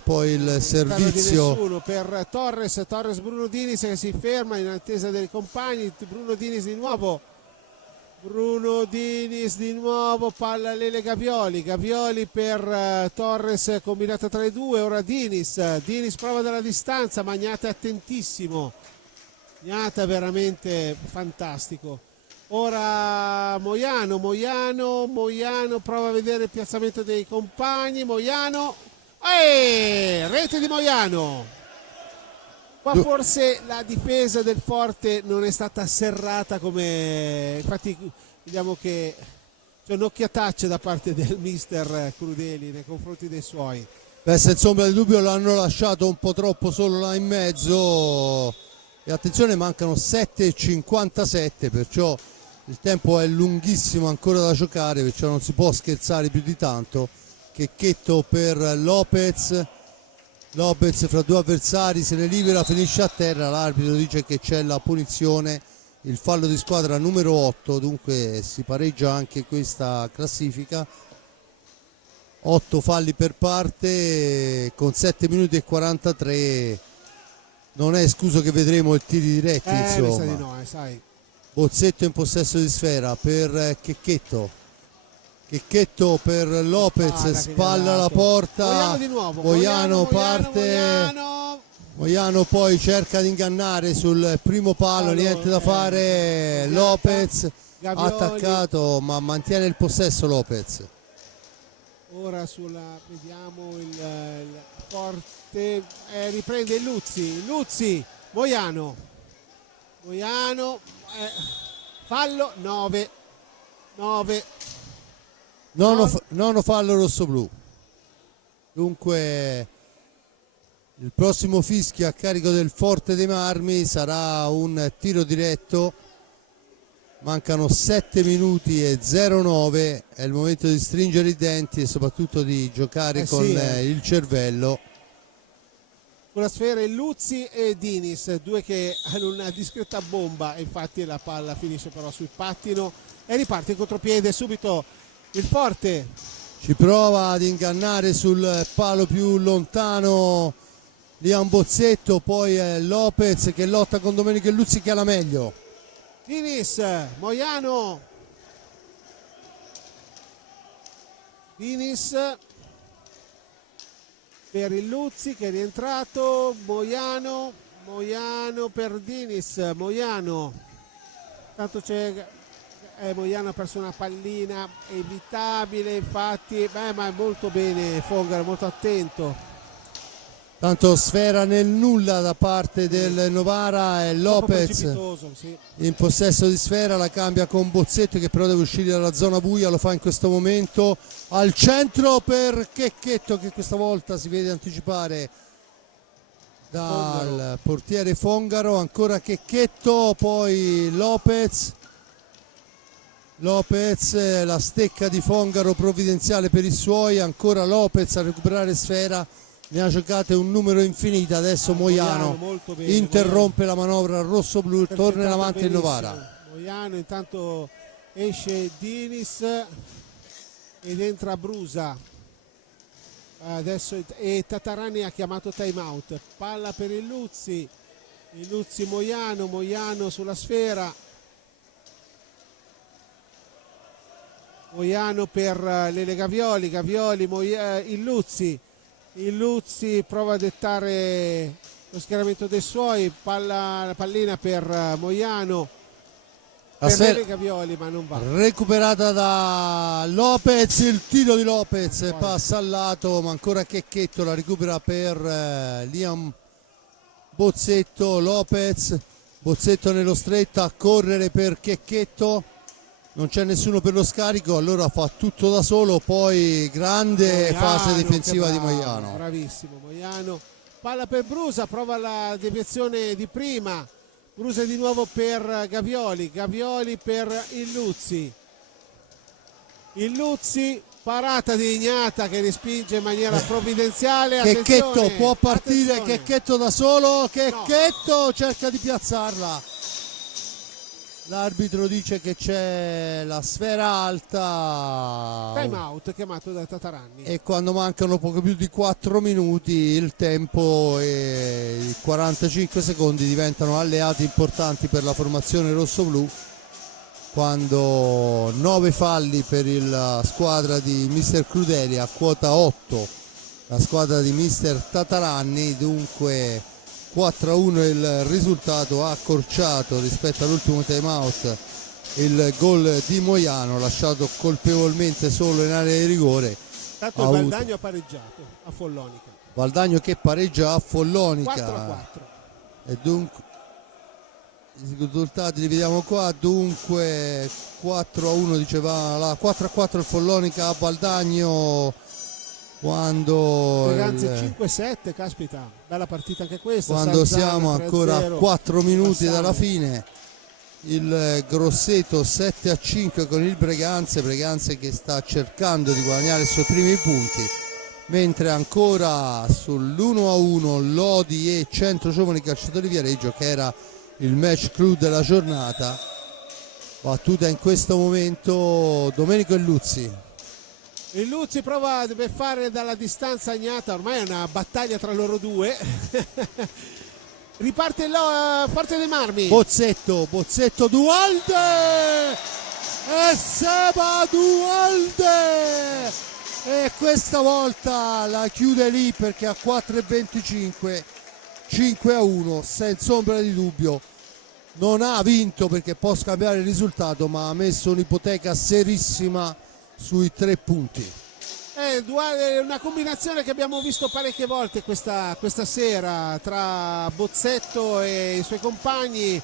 poi il servizio di nessuno per Torres, Bruno Dinis che si ferma in attesa dei compagni, Bruno Dinis di nuovo, palla Lele Gavioli per Torres, combinata tra i due, ora Dinis prova dalla distanza, Magnata è attentissimo, Magnata veramente fantastico. Ora Moiano prova a vedere il piazzamento dei compagni, rete di Moiano. Qua forse la difesa del Forte non è stata serrata come, infatti vediamo che c'è un'occhiataccia da parte del mister Crudeli nei confronti dei suoi. Beh, senza ombra di dubbio l'hanno lasciato un po' troppo solo là in mezzo e attenzione, mancano 7:57, perciò il tempo è lunghissimo ancora da giocare, perciò non si può scherzare più di tanto. Checchetto per Lopez fra due avversari se ne libera, finisce a terra, l'arbitro dice che c'è la punizione, il fallo di squadra numero 8, dunque si pareggia anche questa classifica. 8 falli per parte con 7 minuti e 43, non è escluso che vedremo i tiri diretti, insomma. Di no, sai. Bozzetto in possesso di sfera per Checchetto per Lopez, spalla alla porta, Moiano parte, Moiano poi cerca di ingannare sul primo palo, niente da fare, Lopez Gavioli. Attaccato ma mantiene il possesso Lopez. Ora vediamo il Forte, riprende il Luzzi, Moiano, fallo 9. Nono fallo rossoblu. Dunque il prossimo fischio a carico del Forte dei Marmi sarà un tiro diretto. Mancano 7 minuti e 09, è il momento di stringere i denti e soprattutto di giocare con il cervello. Con la sfera il Luzzi e Dinis, due che hanno una discreta bomba, e infatti la palla finisce però sul pattino e riparte in contropiede subito il Forte. Ci prova ad ingannare sul palo più lontano Liam Bozzetto, poi è Lopez che lotta con Domenico Luzzi che ha la meglio. Dinis, Moiano, per il Luzzi che è rientrato, Moiano per Dinis, tanto c'è Moiano ha perso una pallina evitabile, infatti, ma è molto bene Fongaro, molto attento. Tanto sfera nel nulla da parte del Novara e Lopez in possesso di sfera, la cambia con Bozzetto che però deve uscire dalla zona buia, lo fa in questo momento al centro per Checchetto che questa volta si vede anticipare dal portiere Fongaro, ancora Checchetto, poi Lopez, la stecca di Fongaro provvidenziale per i suoi, ancora Lopez a recuperare sfera. Ne ha giocate un numero infinito, adesso Moiano interrompe la manovra rosso-blu, torna in avanti il Novara. Moiano intanto esce Dinis ed entra Brusa. Adesso e Tatarani ha chiamato time out. Palla per il Luzzi Moiano sulla sfera. Moiano per Lele Gavioli, il Luzzi prova a dettare lo schieramento dei suoi, pallina per Moiano, per Lele Gavioli, ma non va. Recuperata da Lopez, il tiro di Lopez passa al lato, ma ancora Checchetto la recupera per Liam Bozzetto. Bozzetto nello stretto a correre per Checchetto, non c'è nessuno per lo scarico, allora fa tutto da solo, poi grande fase difensiva che di bravo, Moiano. Bravissimo Moiano. Palla per Brusa, prova la deviazione di prima. Brusa di nuovo per Gavioli, Gavioli per Illuzzi. Illuzzi, parata di Ignata che respinge in maniera provvidenziale. Checchetto Attenzione, può partire, attenzione. Checchetto da solo, Checchetto cerca di piazzarla. L'arbitro dice che c'è la sfera alta. Time out chiamato da Tataranni. E quando mancano poco più di 4 minuti il tempo e i 45 secondi diventano alleati importanti per la formazione rossoblu, quando 9 falli per la squadra di mister Crudeli, a quota 8 la squadra di mister Tataranni, dunque 4-1 il risultato, ha accorciato rispetto all'ultimo time out il gol di Moiano, lasciato colpevolmente solo in area di rigore. Tanto il Valdagno ha pareggiato a Follonica. Valdagno che pareggia a Follonica. 4-4. E dunque i risultati li vediamo qua, dunque 4-1 diceva, la 4-4 il Follonica a Valdagno, quando Breganze 5-7, caspita, bella partita anche questa. quando Salzano siamo 3-0, ancora a 4 minuti Bassano. dalla fine. Il Grosseto 7-5 con il Breganze che sta cercando di guadagnare i suoi primi punti, mentre ancora sull'1-1 Lodi e Centro Giovani Calciatori Viareggio, che era il match clou della giornata. Battuta in questo momento Domenico Illuzzi. Il Luzzi prova, deve fare dalla distanza Agnata, ormai è una battaglia tra loro due. Riparte Forte dei Marmi. Bozzetto Dualde e Seba Dualde, e questa volta la chiude lì perché a 4:25 5-1 senza ombra di dubbio. Non ha vinto perché può scambiare il risultato, ma ha messo un'ipoteca serissima sui 3 punti. È una combinazione che abbiamo visto parecchie volte questa sera tra Bozzetto e i suoi compagni.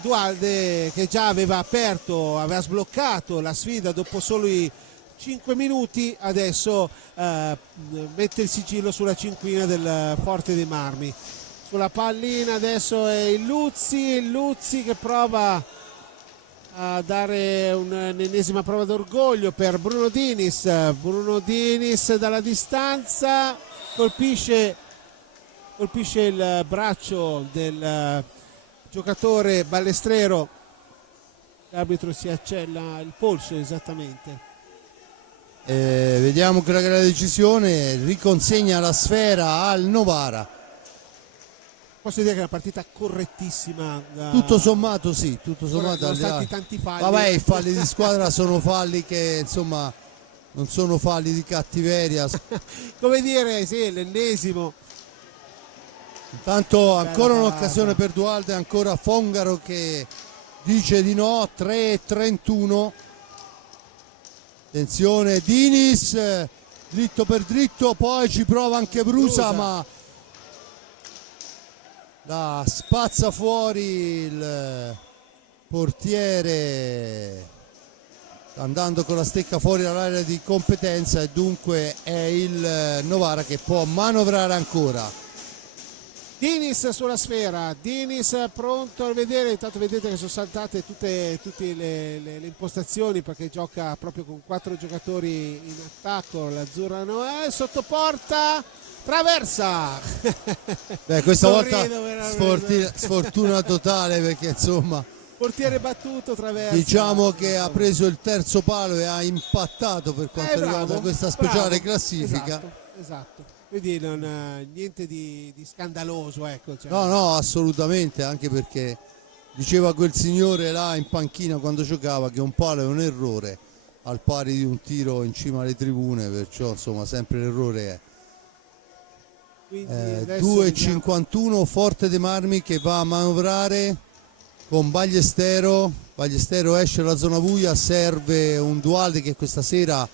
Dualde, che già aveva sbloccato la sfida dopo solo i 5 minuti, adesso mette il sigillo sulla cinquina del Forte dei Marmi. Sulla pallina adesso è il Luzzi che prova a dare un'ennesima prova d'orgoglio per Bruno Dinis dalla distanza colpisce il braccio del giocatore Ballestrero, l'arbitro si accella il polso esattamente. Vediamo che la decisione riconsegna la sfera al Novara. Posso dire che è una partita correttissima. Tutto sommato sì, Sono stati tanti falli. Vabbè, i falli di squadra sono falli che insomma non sono falli di cattiveria. Come dire, sì, l'ennesimo. Intanto ancora un'occasione per Dualde, ancora Fongaro che dice di no. 3-31. Attenzione Dinis, dritto per dritto, poi ci prova anche Brusa, ma la spazza fuori il portiere, andando con la stecca fuori dall'area di competenza, e dunque è il Novara che può manovrare ancora. Dinis sulla sfera, Dinis pronto a vedere, intanto vedete che sono saltate tutte le impostazioni perché gioca proprio con 4 giocatori in attacco, l'azzurrano sotto porta, traversa. Beh, questa volta veramente. sfortuna totale perché insomma Portiere battuto, traversa. diciamo che ha preso il terzo palo e ha impattato per quanto riguarda questa speciale classifica. Esatto. Quindi niente di scandaloso, ecco. Cioè. No, assolutamente, anche perché diceva quel signore là in panchina quando giocava che un palo è un errore al pari di un tiro in cima alle tribune, perciò insomma sempre l'errore è. 2,51 Forte dei Marmi che va a manovrare con Ballestero esce dalla zona buia, serve un Dualde che questa sera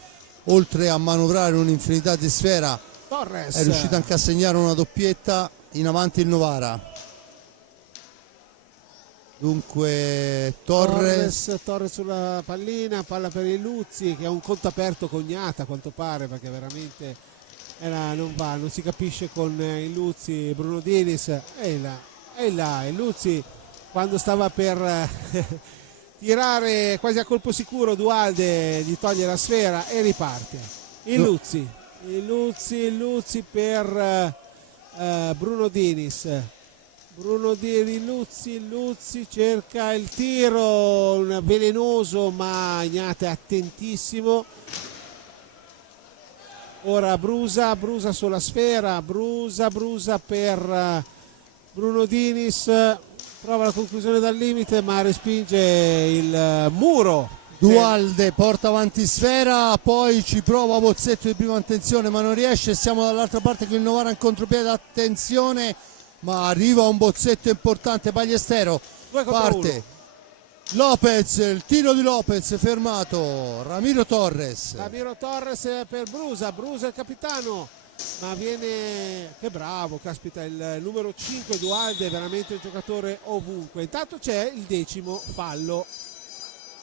oltre a manovrare un'infinità di sfera Torres è riuscito anche a segnare una doppietta. In avanti il Novara. Dunque Torres, Torres sulla pallina, palla per il Luzzi che ha un conto aperto con Gnata a quanto pare, perché veramente non va, non si capisce con il Luzzi. Bruno Dinis è là, il Luzzi quando stava per tirare quasi a colpo sicuro Dualde gli toglie la sfera e riparte. Il Luzzi per Bruno Dinis. Luzzi cerca il tiro, un velenoso, ma Gnata è attentissimo. Ora Brusa sulla sfera, Brusa per Bruno Dinis, prova la conclusione dal limite ma respinge il muro. Dualde porta avanti sfera, poi ci prova Bozzetto di prima attenzione ma non riesce, siamo dall'altra parte con il Novara in contropiede, attenzione, ma arriva un Bozzetto importante, Ballestero, 2 contro parte 1. Lopez, il tiro di Lopez fermato, Ramiro Torres Per Brusa il capitano, ma viene, che bravo, caspita, il numero 5 Dualde è veramente un giocatore ovunque. Intanto c'è il 10° fallo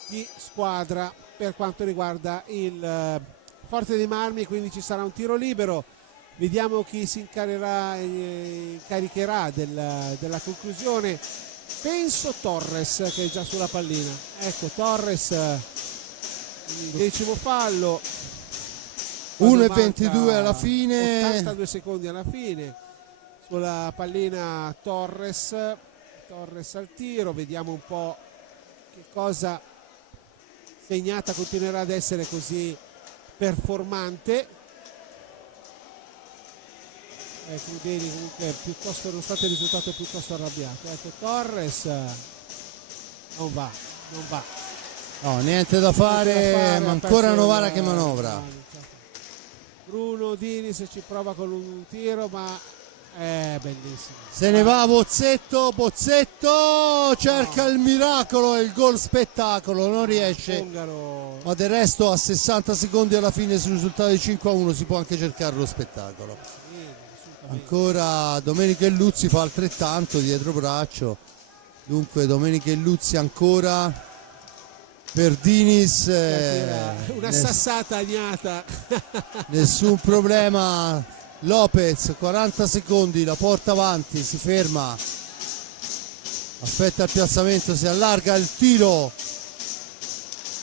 di squadra per quanto riguarda il Forte dei Marmi, quindi ci sarà un tiro libero. Vediamo chi si incaricherà della conclusione. Penso Torres, che è già sulla pallina. Ecco Torres, il 10° fallo. 1:22 alla fine, 82 secondi alla fine. Sulla pallina Torres al tiro, vediamo un po' che cosa, se Gnata continuerà ad essere così performante. Crudeli comunque sono stato il risultato piuttosto arrabbiato. Ecco Torres non va. no, niente da fare, ma ancora Novara che manovra. Bruno Dinis ci prova con un tiro, ma è bellissimo. Se ne va Bozzetto cerca il miracolo e il gol spettacolo, non riesce. Fongaro. Ma del resto a 60 secondi alla fine sul risultato di 5-1 si può anche cercare lo spettacolo. Ancora Domenico Luzzi fa altrettanto dietro braccio. Dunque Domenico Luzzi ancora per Dinis, Una sassata Gnata. nessun problema. Lopez 40 secondi, la porta avanti, si ferma, aspetta il piazzamento, si allarga il tiro,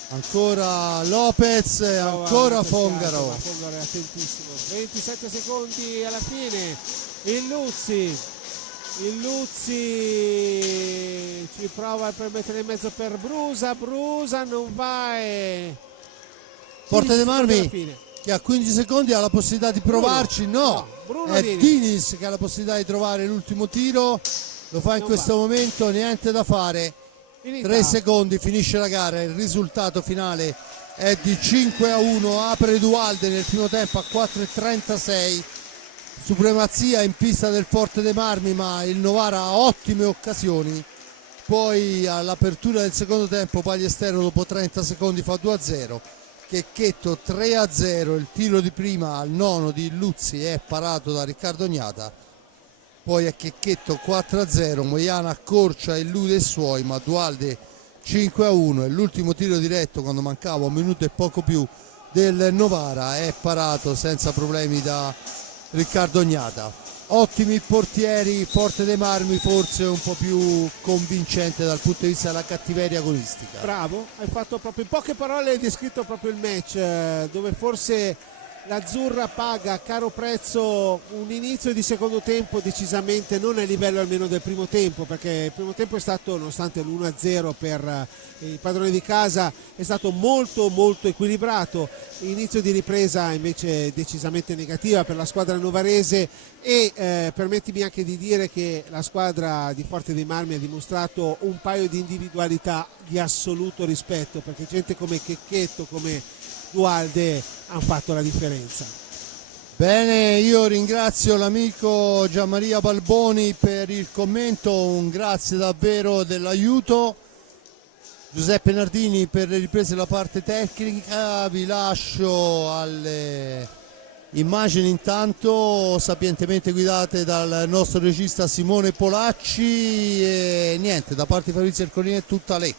ancora Lopez, ancora Fongaro. Fongaro è attentissimo. 27 secondi alla fine. Il Luzzi ci prova per mettere in mezzo per Brusa non va e Forte dei Marmi che a 15 secondi ha la possibilità di provarci. Bruno è Dinis. Dinis che ha la possibilità di trovare l'ultimo tiro, lo fa in questo momento, niente da fare. 3 secondi, finisce la gara, il risultato finale è di 5-1, apre Dualde nel primo tempo a 4:36, supremazia in pista del Forte dei Marmi, ma il Novara ha ottime occasioni. Poi all'apertura del secondo tempo Ballestero dopo 30 secondi fa 2-0, Checchetto 3-0, il tiro di prima al nono di Luzzi è parato da Riccardo Gnata, poi a Checchetto 4-0, Moiana accorcia e illude i suoi, ma Dualde 5-1 e l'ultimo tiro diretto quando mancava un minuto e poco più del Novara è parato senza problemi da Riccardo Gnata. Ottimi portieri, Forte dei Marmi forse un po' più convincente dal punto di vista della cattiveria agonistica. Bravo, hai fatto proprio in poche parole, hai descritto proprio il match dove forse l'Azzurra paga a caro prezzo un inizio di secondo tempo decisamente non a livello almeno del primo tempo, perché il primo tempo è stato, nonostante l'1-0 per i padroni di casa, è stato molto equilibrato. Inizio di ripresa invece decisamente negativa per la squadra novarese e permettimi anche di dire che la squadra di Forte dei Marmi ha dimostrato un paio di individualità di assoluto rispetto, perché gente come Checchetto, come Dualde hanno fatto la differenza. Bene, io ringrazio l'amico Gianmaria Balboni per il commento, un grazie davvero dell'aiuto. Giuseppe Nardini per le riprese della parte tecnica, vi lascio alle Immagini intanto sapientemente guidate dal nostro regista Simone Polacci e niente, da parte di Fabrizio Ercolini è tutta lì.